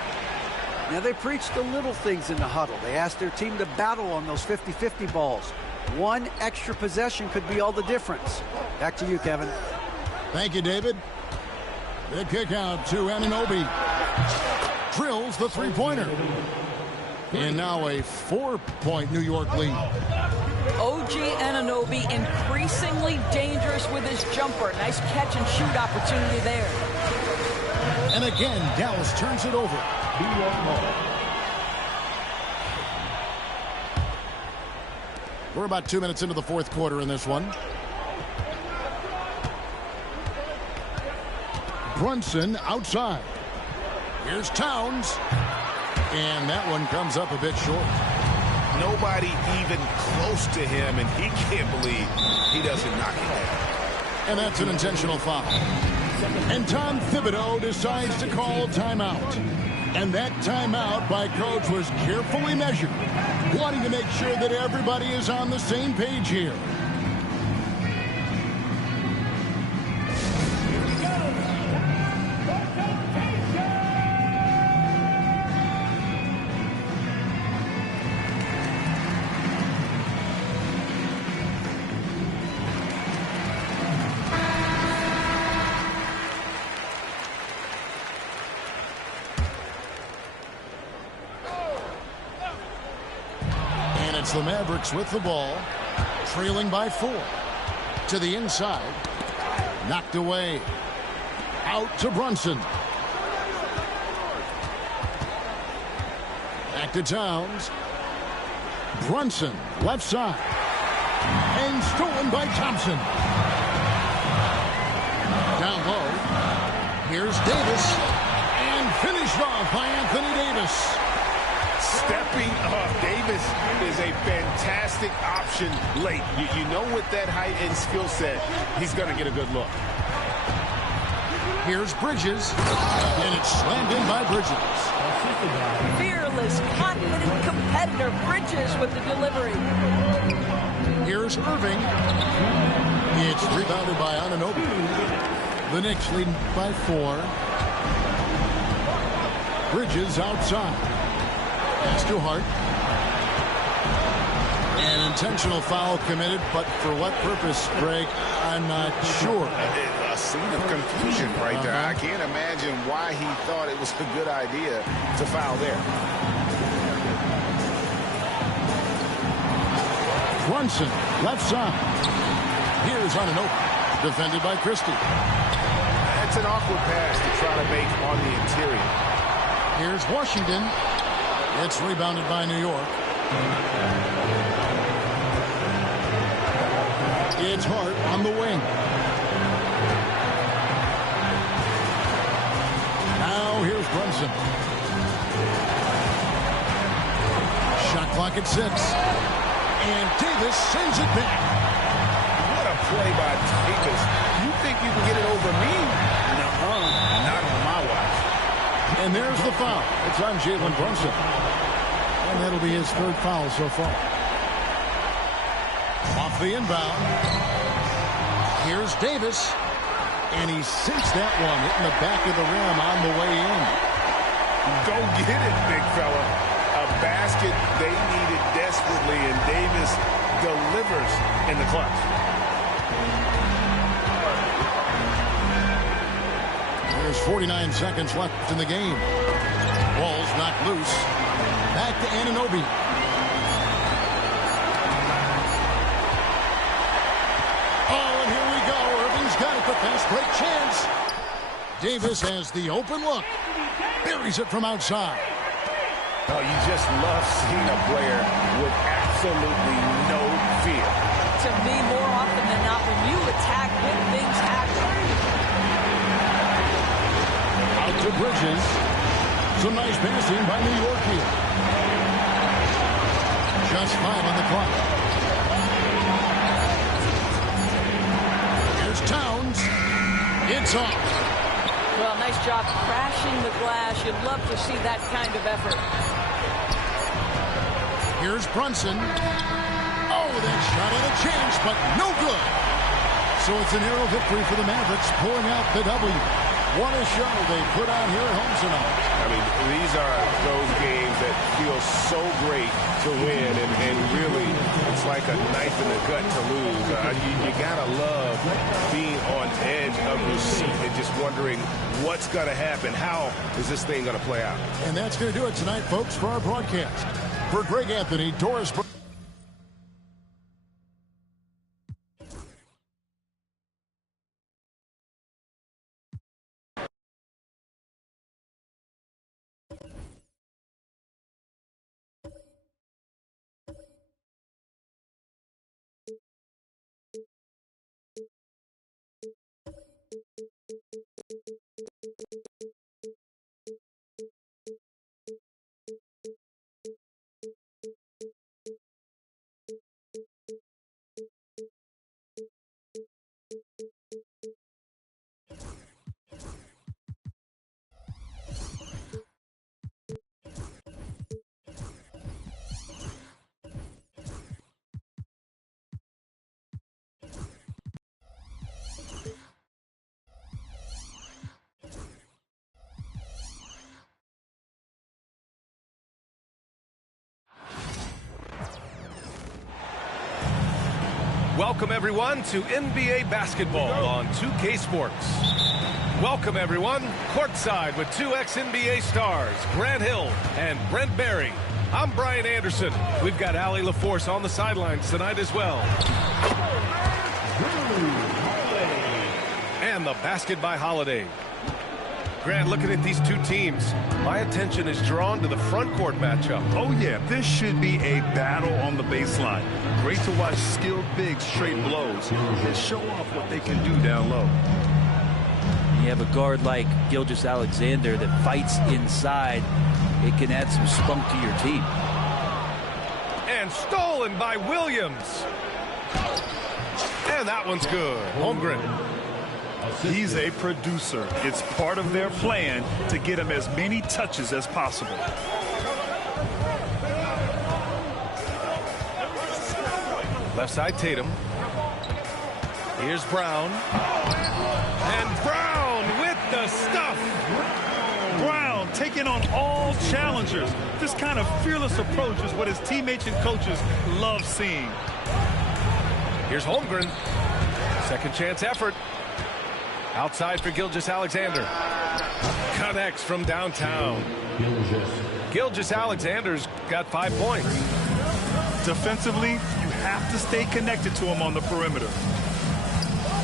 Now, they preached the little things in the huddle. They asked their team to battle on those 50-50 balls. One extra possession could be all the difference. Back to you, Kevin. Thank you, David. The kick out to Anunoby. Drills the three-pointer. And now a 4-point New York lead. OG Anunoby increasingly dangerous with his jumper. Nice catch and shoot opportunity there. And again, Dallas turns it over. We're about 2 minutes into the fourth quarter in this one. Brunson outside. Here's Towns. And that one comes up a bit short. Nobody even close to him, and he can't believe he doesn't knock it down. And that's an intentional foul. And Tom Thibodeau decides to call timeout. And that timeout by coach was carefully measured, wanting to make sure that everybody is on the same page here. The Mavericks with the ball, trailing by 4. To the inside. Knocked away. Out to Brunson. Back to Towns. Brunson, left side. And stolen by Thompson. Down low. Here's Davis. And finished off by Anthony Davis. Stepping up. Davis is a fantastic option late. You know with that height and skill set, he's going to get a good look. Here's Bridges. And it's slammed in by Bridges. Fearless, confident competitor. Bridges with the delivery. Here's Irving. It's rebounded by Anunoby. The Knicks leading by 4. Bridges outside. Pass to Hart. An intentional foul committed, but for what purpose, Greg, I'm not sure. A scene of confusion right there. I can't imagine why he thought it was a good idea to foul there. Brunson, left side. Here's Anunoby, defended by Christie. That's an awkward pass to try to make on the interior. Here's Washington. It's rebounded by New York. It's Hart on the wing. Now here's Brunson. Shot clock at 6. And Davis sends it back. What a play by Davis. You think you can get it over me? No, not on my watch. And there's the foul. It's on Jalen Brunson. And that'll be his 3rd foul so far. Off the inbound. Here's Davis. And he sinks that one, hitting the back of the rim on the way in. Go get it, big fella. A basket they needed desperately, and Davis delivers in the clutch. There's 49 seconds left in the game. Ball's knocked loose. Back to Anunoby. Oh, and here we go. Irving's got it. The fast break chance. Davis has the open look. Buries it from outside. Oh, you just love seeing a player with absolutely no fear. To me, more often than not, when you attack, good things happen. Out to Bridges. Some nice passing by New York here. Just 5 on the clock. Here's Towns. It's off. Well, nice job crashing the glass. You'd love to see that kind of effort. Here's Brunson. Oh, that shot had a chance, but no good. So it's a narrow victory for the Mavericks, pulling out the W. What a show they put on here at home tonight. I mean, these are those games that feel so great to win, and really, it's like a knife in the gut to lose. You gotta love being on edge of your seat and just wondering what's gonna happen. How is this thing gonna play out? And that's gonna do it tonight, folks, for our broadcast. For Greg Anthony, Doris. Welcome, everyone, to NBA basketball on 2K Sports. Welcome, everyone, courtside with 2 ex-NBA stars, Grant Hill and Brent Barry. I'm Brian Anderson. We've got Allie LaForce on the sidelines tonight as well. And the basket by Holiday. Grant, looking at these two teams, my attention is drawn to the front court matchup. Oh, yeah, this should be a battle on the baseline. Great to watch skilled bigs trade blows and show off what they can do down low. you have a guard like Gilgeous-Alexander that fights inside, it can add some spunk to your team. And stolen by Williams. And that one's good. Holmgren. He's a producer. It's part of their plan to get him as many touches as possible. Left side, Tatum. Here's Brown. And Brown with the stuff. Brown taking on all challengers. This kind of fearless approach is what his teammates and coaches love seeing. Here's Holmgren. Second chance effort. Outside for Gilgeous-Alexander. Connects from downtown. Gilgeous-Alexander's got 5 points. Defensively, you have to stay connected to him on the perimeter.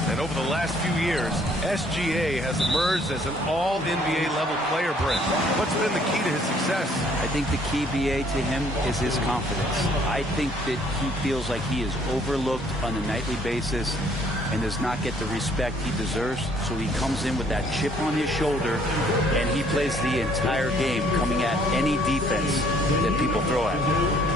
And over the last few years, SGA has emerged as an all-NBA level player, Brent. What's been the key to his success? I think the key, BA, to him is his confidence. I think that he feels like he is overlooked on a nightly basis and does not get the respect he deserves. So he comes in with that chip on his shoulder, and he plays the entire game, coming at any defense that people throw at him.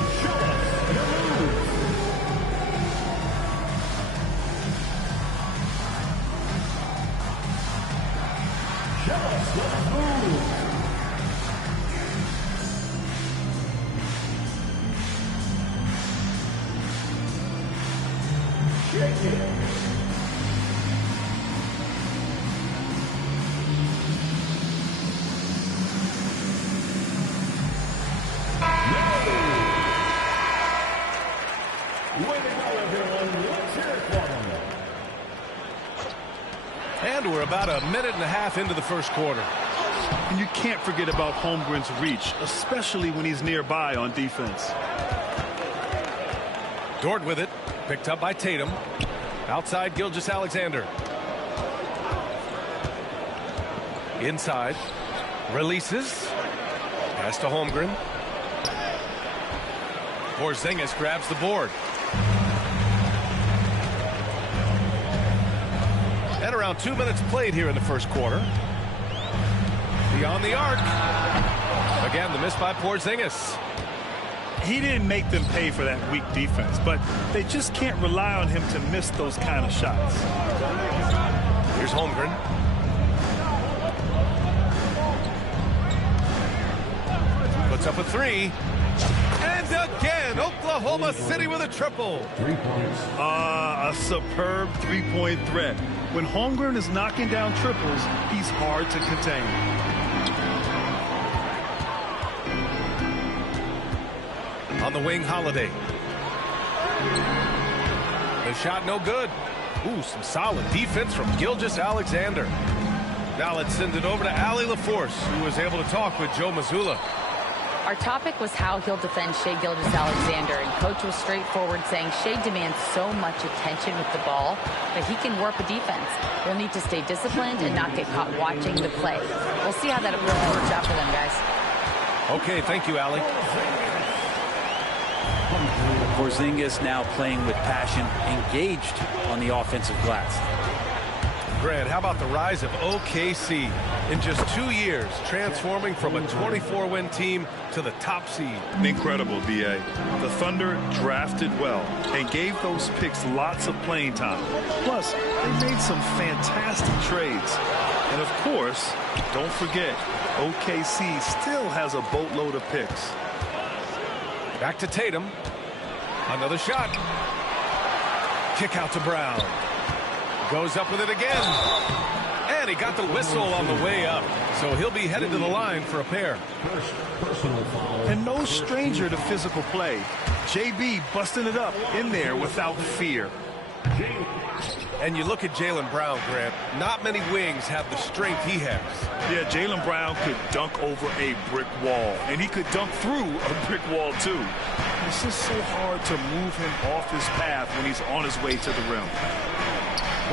And we're about a minute and a half into the first quarter. And you can't forget about Holmgren's reach, especially when he's nearby on defense. Dort with it. Picked up by Tatum. Outside, Gilgeous-Alexander. Inside. Releases. Pass to Holmgren. Porzingis grabs the board. And around 2 minutes played here in the first quarter. Beyond the arc. Again, the miss by Porzingis. He didn't make them pay for that weak defense, but they just can't rely on him to miss those kind of shots. Here's Holmgren. Puts up a three. And again, Oklahoma City with a triple. 3 points. A superb three-point threat. When Holmgren is knocking down triples, he's hard to contain. On the wing, Holiday. The shot no good. Ooh, some solid defense from Gilgeous-Alexander. Now let's send it over to Allie LaForce, who was able to talk with Joe Mazzulla. Our topic was how he'll defend Shai Gilgeous-Alexander, and Coach was straightforward, saying Shai demands so much attention with the ball that he can warp a defense. He'll need to stay disciplined and not get caught watching the play. We'll see how that works out for them, guys. Okay, thank you, Allie. Porzingis now playing with passion, engaged on the offensive glass. Grant, how about the rise of OKC in just 2 years, transforming from a 24-win team to the top seed? Incredible, B.A. The Thunder drafted well and gave those picks lots of playing time. Plus, they made some fantastic trades. And of course, don't forget, OKC still has a boatload of picks. Back to Tatum. Another shot. Kick out to Brown. Goes up with it again. And he got the whistle on the way up. So he'll be headed to the line for a pair. And no stranger to physical play. JB busting it up in there without fear. And you look at Jaylen Brown, Grant. Not many wings have the strength he has. Yeah, Jaylen Brown could dunk over a brick wall. And he could dunk through a brick wall, too. It's just so hard to move him off his path when he's on his way to the rim.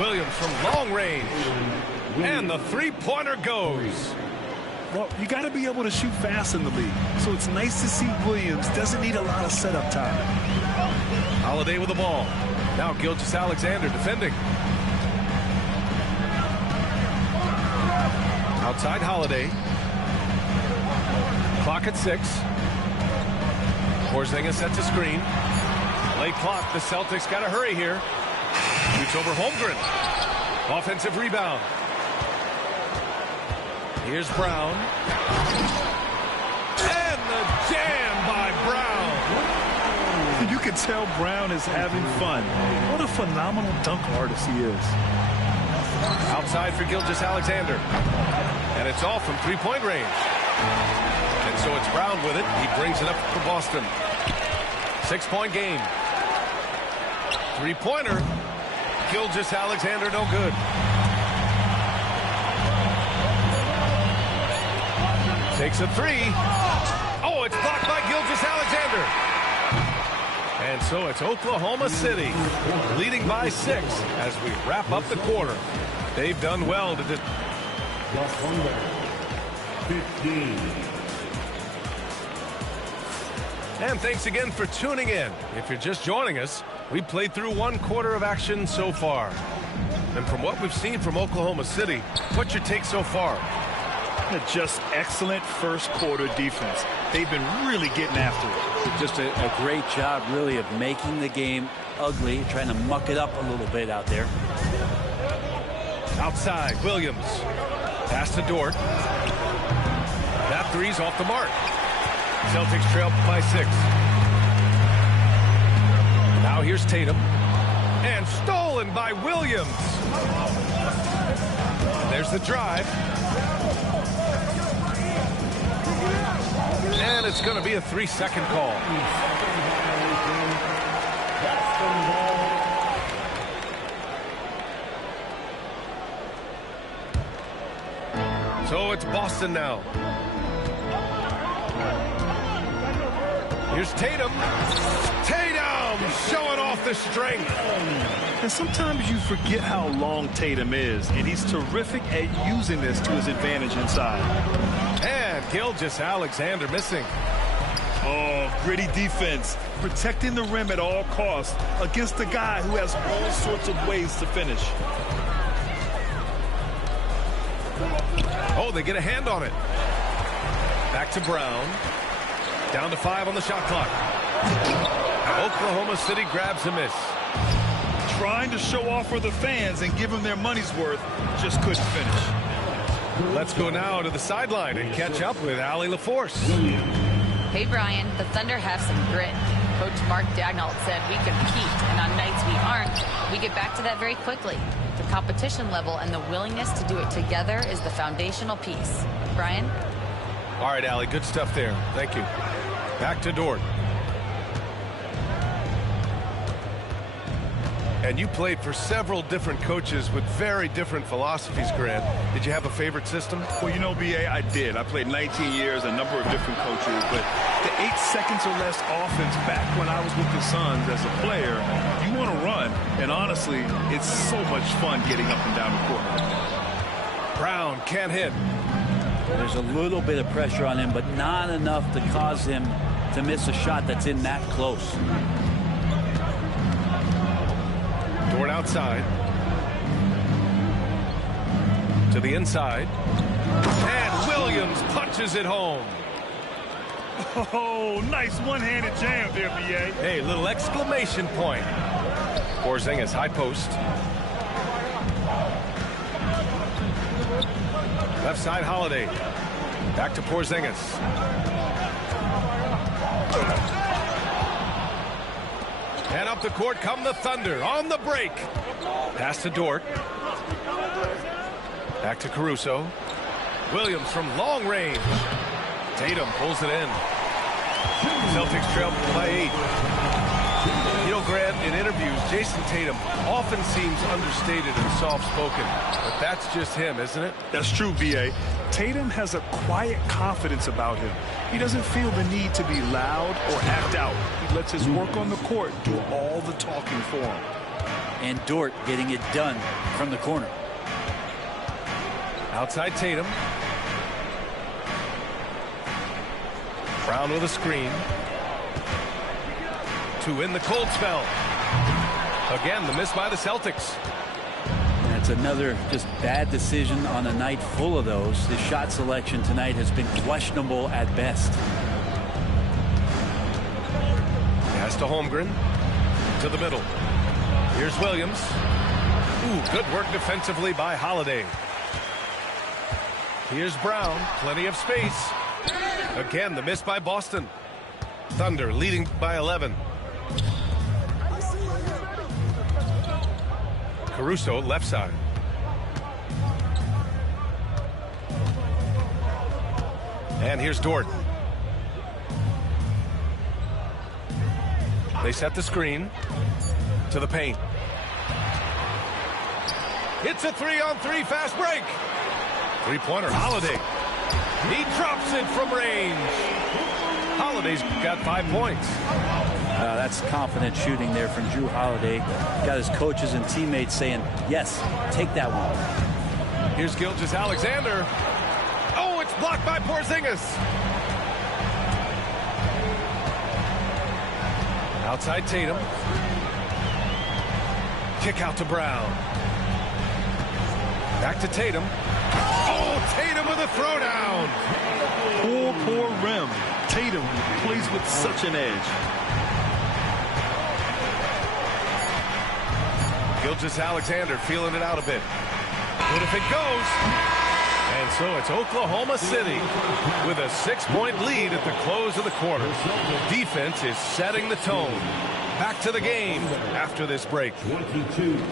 Williams from long range. And the three-pointer goes. Well, you got to be able to shoot fast in the league. So it's nice to see Williams doesn't need a lot of setup time. Holiday with the ball. Now Gilgeous-Alexander defending. Outside Holiday. Clock at 6. Porzingis sets a screen. Late clock. The Celtics got to hurry here. Shoots over Holmgren. Offensive rebound. Here's Brown. And the jam by Brown. You can tell Brown is having fun. What a phenomenal dunk artist he is. Outside for Gilgeous-Alexander. And it's off from three-point range. And so it's Brown with it. He brings it up for Boston. 6-point game. Three-pointer. Gilgeous-Alexander no good. Takes a three. Oh, it's blocked by Gilgeous-Alexander. And so it's Oklahoma City leading by 6 as we wrap up the quarter. They've done well to... Plus number 15. And thanks again for tuning in. If you're just joining us, we played through one quarter of action so far. And from what we've seen from Oklahoma City, what's your take so far? Just excellent first quarter defense. They've been really getting after it. Just a great job, really, of making the game ugly, trying to muck it up a little bit out there. Outside, Williams. Pass to Dort. That three's off the mark. Celtics trail by 6. Now here's Tatum. And stolen by Williams. There's the drive. And it's going to be a 3-second call. So it's Boston now. Here's Tatum. Tatum showing off the strength. And sometimes you forget how long Tatum is, and he's terrific at using this to his advantage inside. And Gilgeous-Alexander missing. Oh, gritty defense, protecting the rim at all costs against a guy who has all sorts of ways to finish. Oh, they get a hand on it. Back to Brown. Down to 5 on the shot clock. Oklahoma City grabs a miss. Trying to show off for the fans and give them their money's worth, just couldn't finish. Let's go now to the sideline and catch up with Allie LaForce. Hey, Brian, the Thunder have some grit. Coach Mark Daigneault said we compete, and on nights we aren't, we get back to that very quickly. The competition level and the willingness to do it together is the foundational piece. Brian? All right, Allie, good stuff there. Thank you. Back to Dort. And you played for several different coaches with very different philosophies, Grant. Did you have a favorite system? Well, you know, B.A., I did. I played 19 years, a number of different coaches, but the 8 seconds or less offense back when I was with the Suns as a player, you want to run. And honestly, it's so much fun getting up and down the court. Brown can't hit. There's a little bit of pressure on him, but not enough to cause him to miss a shot that's in that close. Dort outside. To the inside. And Williams punches it home. Oh, nice one-handed jam there, B.A. Hey, little exclamation point. Porzingis, high post. Left side, Holiday. Back to Porzingis. And up the court come the Thunder on the break. Pass to Dort. Back to Caruso. Williams from long range. Tatum pulls it in. Celtics trail by 8. You know, Grant, in interviews, Jason Tatum often seems understated and soft-spoken. But that's just him, isn't it? That's true, B.A. Tatum has a quiet confidence about him. He doesn't feel the need to be loud or act out. He lets his work on the court do all the talking for him. And Dort getting it done from the corner. Outside Tatum. Brown with a screen. 2 in the cold spell. Again, the miss by the Celtics. And It's another just bad decision on a night full of those. His shot selection tonight has been questionable at best. Pass to Holmgren. To the middle. Here's Williams. Ooh, good work defensively by Holiday. Here's Brown. Plenty of space. Again, the miss by Boston. Thunder leading by 11. Caruso, left side. And here's Dort. They set the screen to the paint. It's a 3-on-3 fast break. Three-pointer, Holiday. He drops it from range. Holiday's got 5 points. That's confident shooting there from Drew Holiday. Got his coaches and teammates saying, yes, take that one. Here's Gilgeous-Alexander. Oh, it's blocked by Porzingis. Outside Tatum. Kick out to Brown. Back to Tatum. Oh, Tatum with a throwdown. Poor rim. Tatum plays with such an edge. Gilgeous-Alexander feeling it out a bit. But if it goes. And so it's Oklahoma City with a 6-point lead at the close of the quarter. Defense is setting the tone. Back to the game after this break. 22.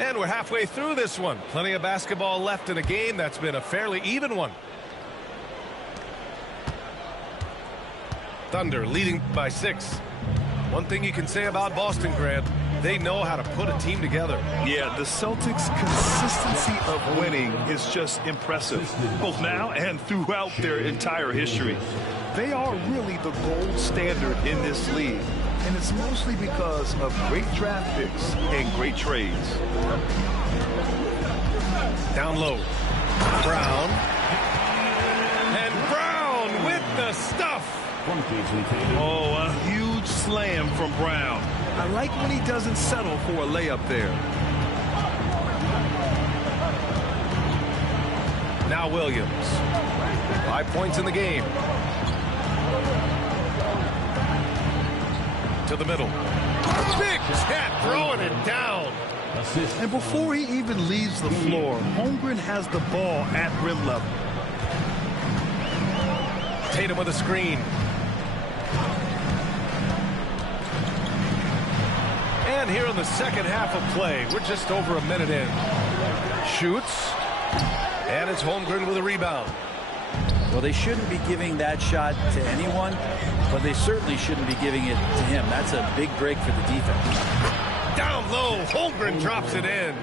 And we're halfway through this one. Plenty of basketball left in a game that's been a fairly even one. Thunder leading by 6. One thing you can say about Boston, Grant, they know how to put a team together. Yeah, the Celtics' consistency of winning is just impressive, both now and throughout their entire history. They are really the gold standard in this league, and it's mostly because of great draft picks and great trades. Down low. Brown. And Brown with the stuff. Oh, a huge slam from Brown. I like when he doesn't settle for a layup there. Now Williams. 5 points in the game. To the middle. Big cat throwing it down. And before he even leaves the floor, Holmgren has the ball at rim level. Tatum with a screen. And here in the second half of play, we're just over a minute in. Shoots. And it's Holmgren with a rebound. Well, they shouldn't be giving that shot to anyone, but they certainly shouldn't be giving it to him. That's a big break for the defense. Down low, Holmgren drops it in.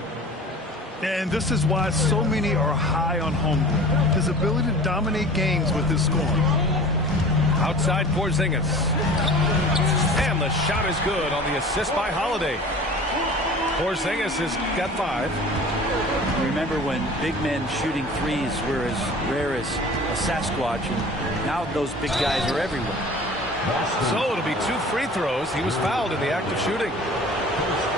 And this is why so many are high on Holmgren. His ability to dominate games with his scoring. Outside Porzingis. And the shot is good on the assist by Holiday. Porzingis has got 5. Remember when big men shooting threes were as rare as a Sasquatch, and now those big guys are everywhere. So it'll be 2 free throws. He was fouled in the act of shooting.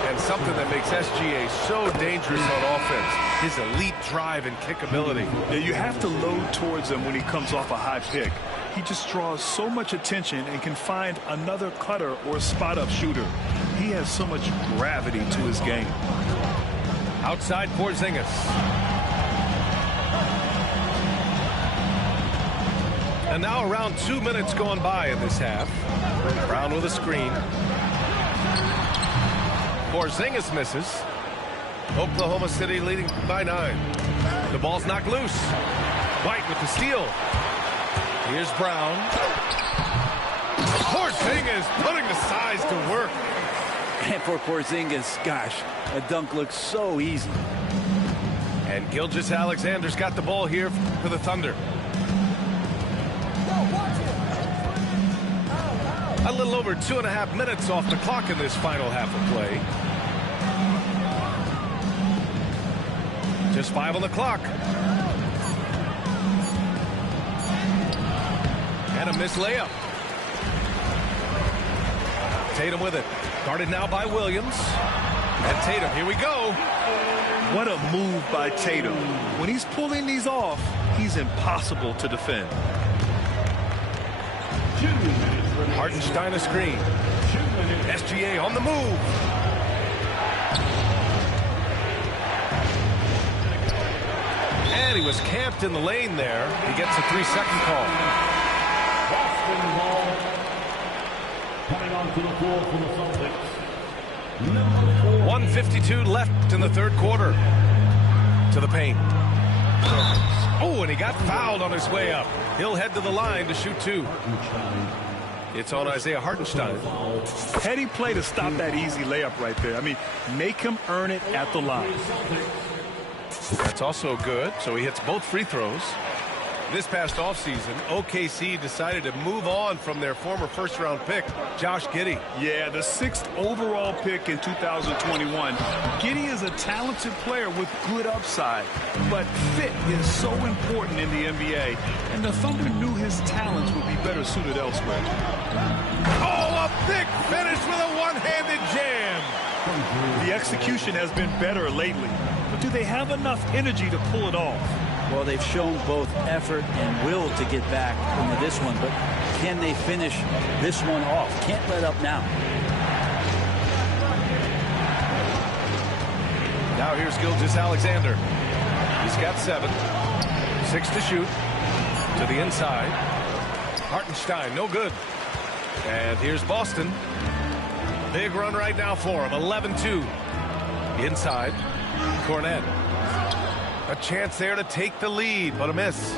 And something that makes SGA so dangerous on offense, his elite drive and kick ability. Yeah, you have to load towards him when he comes off a high pick. He just draws so much attention and can find another cutter or spot-up shooter. He has so much gravity to his game. Outside Porzingis. And now around 2 minutes going by in this half. Brown with a screen. Porzingis misses. Oklahoma City leading by 9. The ball's knocked loose. White with the steal. Here's Brown. Porzingis putting the size to work. And for Porzingis, gosh, a dunk looks so easy. And Gilgeous-Alexander's got the ball here for the Thunder. A little over 2.5 minutes off the clock in this final half of play. Just 5 on the clock. And a missed layup. Tatum with it. Guarded now by Williams. And Tatum, here we go. What a move by Tatum. When he's pulling these off, he's impossible to defend. Hartenstein a screen. SGA on the move. And he was camped in the lane there. He gets a 3-second call. Boston ball. Coming onto the floor for the Celtics. Number 4. 1:52 left in the third quarter. To the paint. Oh, and he got fouled on his way up. He'll head to the line to shoot 2. It's on Isaiah Hartenstein. Heady play to stop that easy layup right there. I mean, make him earn it at the line. That's also good, so he hits both free throws. This past offseason, OKC decided to move on from their former first-round pick, Josh Giddey. Yeah, the 6th overall pick in 2021. Giddey is a talented player with good upside, but fit is so important in the NBA, and the Thunder knew his talents would be better suited elsewhere. Oh, a big finish with a one-handed jam. The execution has been better lately, but do they have enough energy to pull it off? Well, they've shown both effort and will to get back into this one, but can they finish this one off? Can't let up now. Now here's Gilgeous-Alexander. He's got 7. 6 to shoot. To the inside. Hartenstein, no good. And here's Boston. Big run right now for him. 11-2. Inside. Cornet. A chance there to take the lead, but a miss.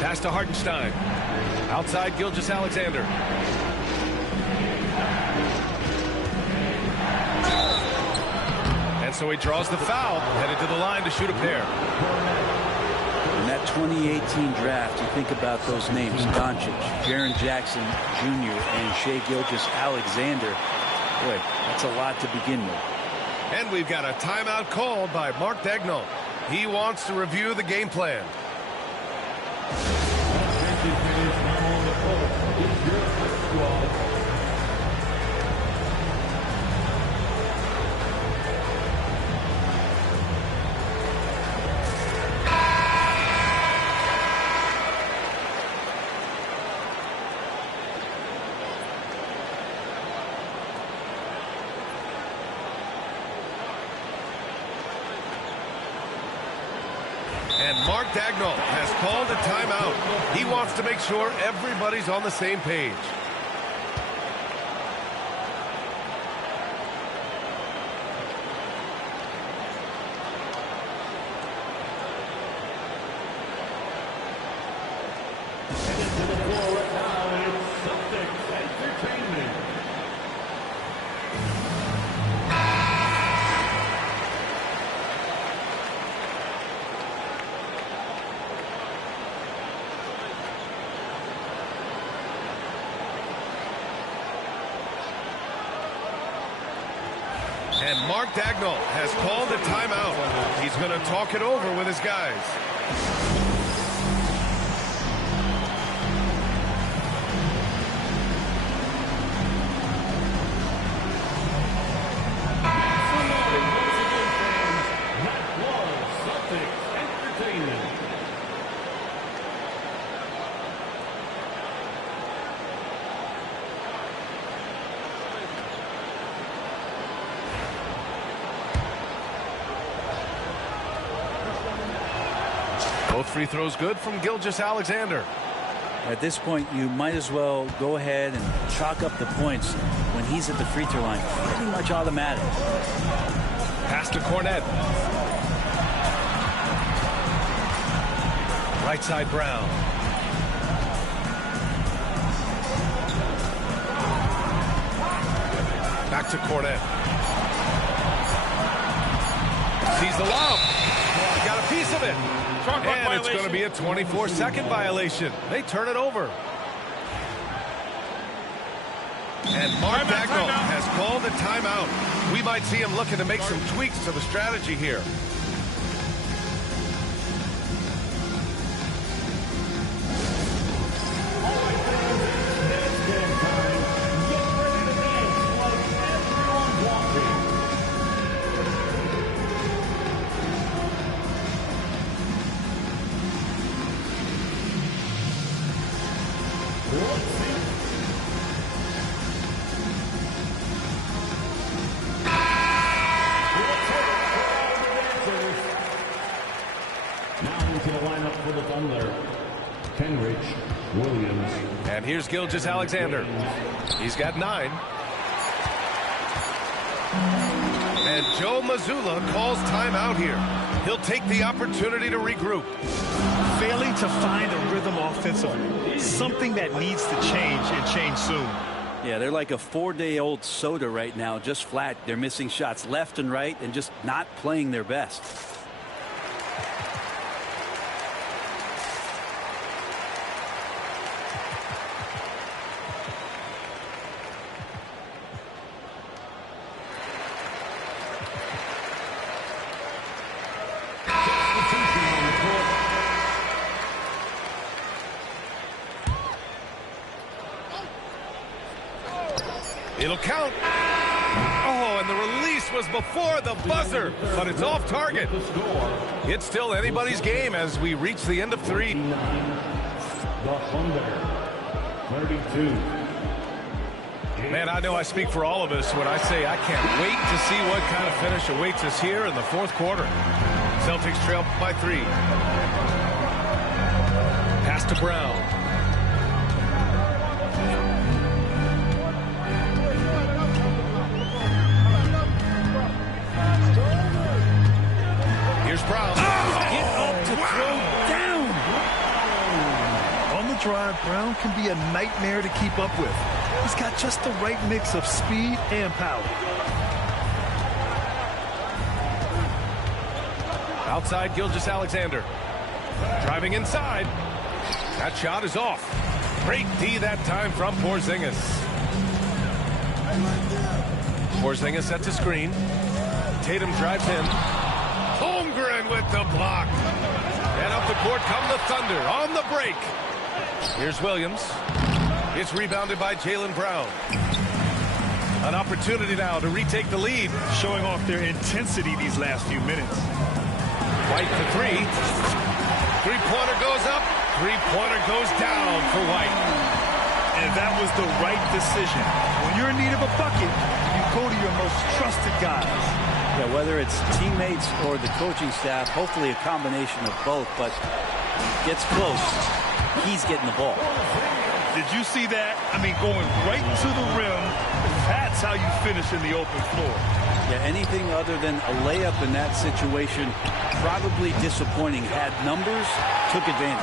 Pass to Hartenstein. Outside Gilgeous-Alexander. And so he draws the foul, headed to the line to shoot a pair. In that 2018 draft, you think about those names, Doncic, Jaren Jackson Jr., and Shai Gilgeous-Alexander. Boy, that's a lot to begin with. And we've got a timeout called by Mark Daigneault. He wants to review the game plan. And Mark Daigneault has called a timeout. He wants to make sure everybody's on the same page. And Mark Daigneault has called a timeout. He's going to talk it over with his guys. Both free throws good from Gilgeous-Alexander. At this point, you might as well go ahead and chalk up the points when he's at the free throw line. Pretty much automatic. Pass to Cornet. Right side Brown. Back to Cornet. Sees the lob. Got a piece of it. And it's going to be a 24-second violation. They turn it over. And Mark Daigneault has called a timeout. We might see him looking to make some tweaks to the strategy here. the lineup for the Thunder, Kenrich Williams. And here's Gilgeous-Alexander. He's got 9. And Joe Mazzulla calls timeout here. He'll take the opportunity to regroup. Failing to find a rhythm offensively. Something that needs to change and change soon. Yeah, they're like a 4-day-old soda right now, just flat. They're missing shots left and right and just not playing their best. It'll count. Oh, and the release was before the buzzer, but it's off target. It's still anybody's game as we reach the end of 3. The Thunder, 32. Man, I know I speak for all of us when I say I can't wait to see what kind of finish awaits us here in the 4th quarter. Celtics trail by 3. Pass to Brown. Here's Brown. Get up to throw down. On the drive, Brown can be a nightmare to keep up with. He's got just the right mix of speed and power. Outside, Gilgeous-Alexander. Driving inside. That shot is off. Great D that time from Porzingis. Porzingis sets a screen. Tatum drives in. Holmgren with the block. And up the court come the Thunder on the break. Here's Williams. It's rebounded by Jaylen Brown. An opportunity now to retake the lead. Showing off their intensity these last few minutes. White for 3. Three-pointer goes up. Three-pointer goes down for White. And that was the right decision. When you're in need of a bucket, you go to your most trusted guys. Yeah, whether it's teammates or the coaching staff, hopefully a combination of both, but gets close. He's getting the ball. Did you see that? I mean, going right to the rim. That's how you finish in the open floor. Yeah, anything other than a layup in that situation, probably disappointing. Had numbers, took advantage.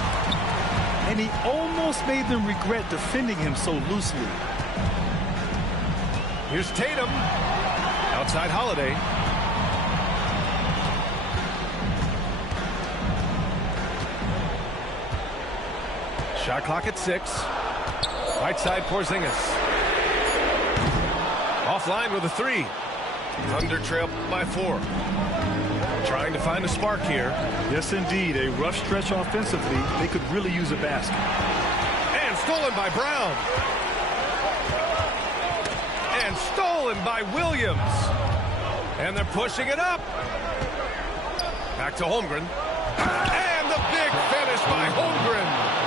And he almost made them regret defending him so loosely. Here's Tatum. Outside Holiday. Shot clock at 6. Right side Porzingis. Offline with a 3. Thunder trail by 4. Trying to find a spark here. Yes, indeed. A rough stretch offensively. They could really use a basket. And stolen by Brown. And stolen by Williams. And they're pushing it up. Back to Holmgren. And the big finish by Holmgren.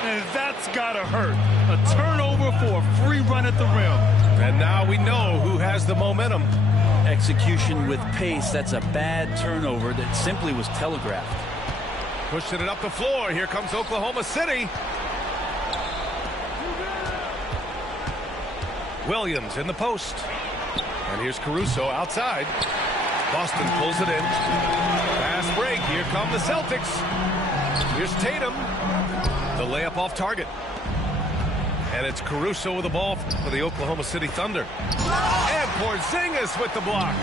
And that's gotta hurt. A turnover for a free run at the rim. And now we know who has the momentum. Execution with pace. That's a bad turnover that simply was telegraphed. Pushing it up the floor. Here comes Oklahoma City. Williams in the post. And here's Caruso outside. Boston pulls it in. Fast break. Here come the Celtics. Here's Tatum. The layup off target. And it's Caruso with the ball for the Oklahoma City Thunder. And Porzingis with the block.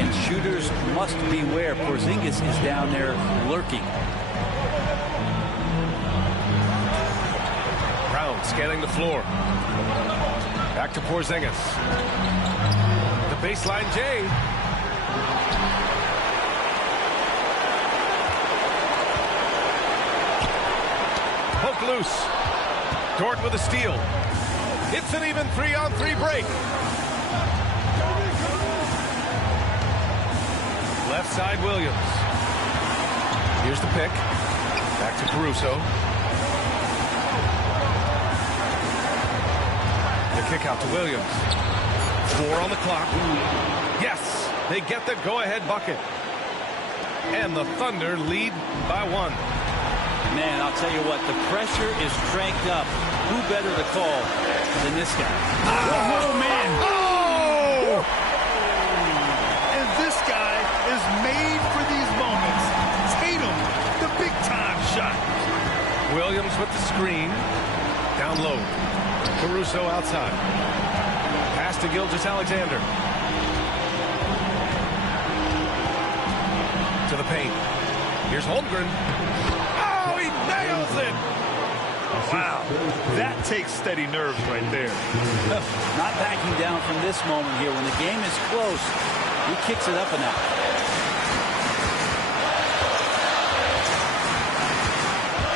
And shooters must beware. Porzingis is down there lurking. Brown scanning the floor. Back to Porzingis. The baseline J. Poke loose. Dort with a steal. It's an even 3-on-3 break. Left side Williams. Here's the pick. Back to Caruso. The kick out to Williams. 4 on the clock. Yes, they get the go-ahead bucket. And the Thunder lead by 1. Man, I'll tell you what, the pressure is cranked up. Who better to call than this guy? Oh, man. Oh! And this guy is made for these moments. Tatum, the big-time shot. Williams with the screen. Down low. Caruso outside. Pass to Gilgeous-Alexander. To the paint. Here's Holmgren. Oh, he nails it! Wow, that takes steady nerves right there. Not backing down from this moment here. When the game is close, he kicks it up a notch.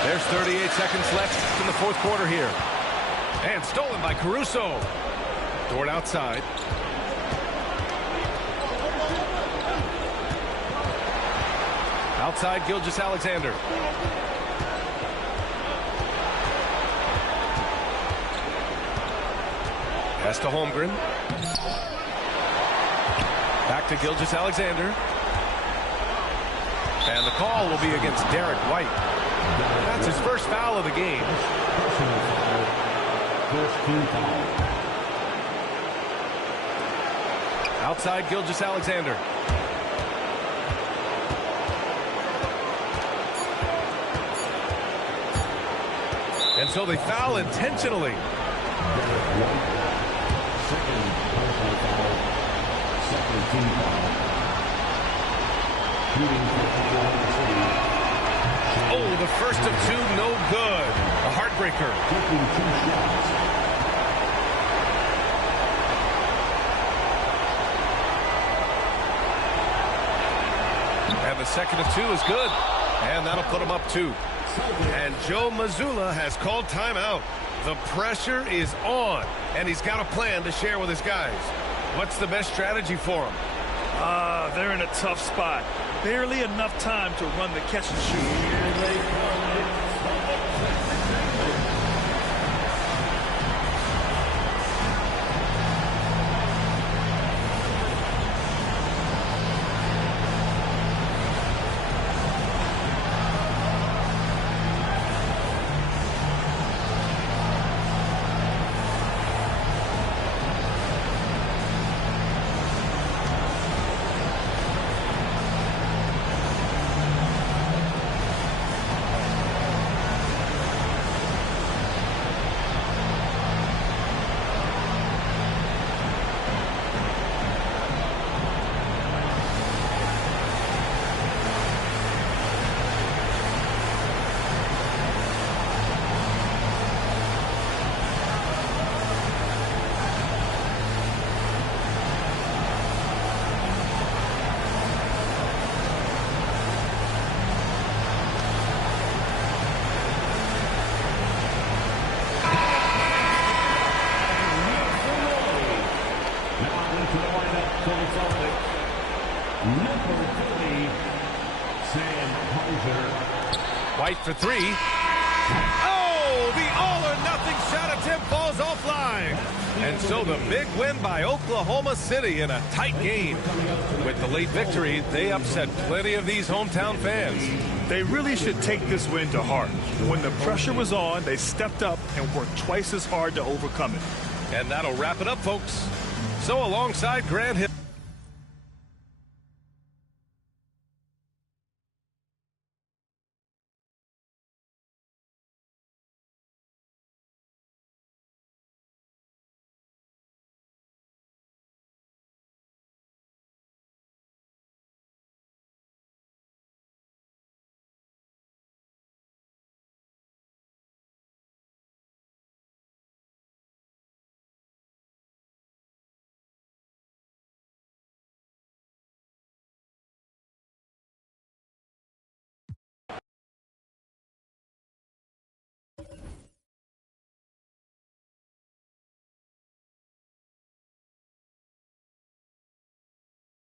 There's 38 seconds left in the fourth quarter here. And stolen by Caruso. Dort outside. Outside, Gilgeous-Alexander. Pass to Holmgren. Back to Gilgeous-Alexander. And the call will be against Derek White. That's his first foul of the game. Outside, Gilgeous-Alexander. And so they foul intentionally. Oh, the first of 2, no good. A heartbreaker. And the second of 2 is good. And that'll put him up 2. And Joe Mazzulla has called timeout. The pressure is on, and he's got a plan to share with his guys. What's the best strategy for him? They're in a tough spot. Barely enough time to run the catch and shoot. White for 3. Oh, the all-or-nothing shot attempt falls offline. And so the big win by Oklahoma City in a tight game. With the late victory, they upset plenty of these hometown fans. They really should take this win to heart. When the pressure was on, they stepped up and worked twice as hard to overcome it. And that'll wrap it up, folks. So alongside Grant Hill.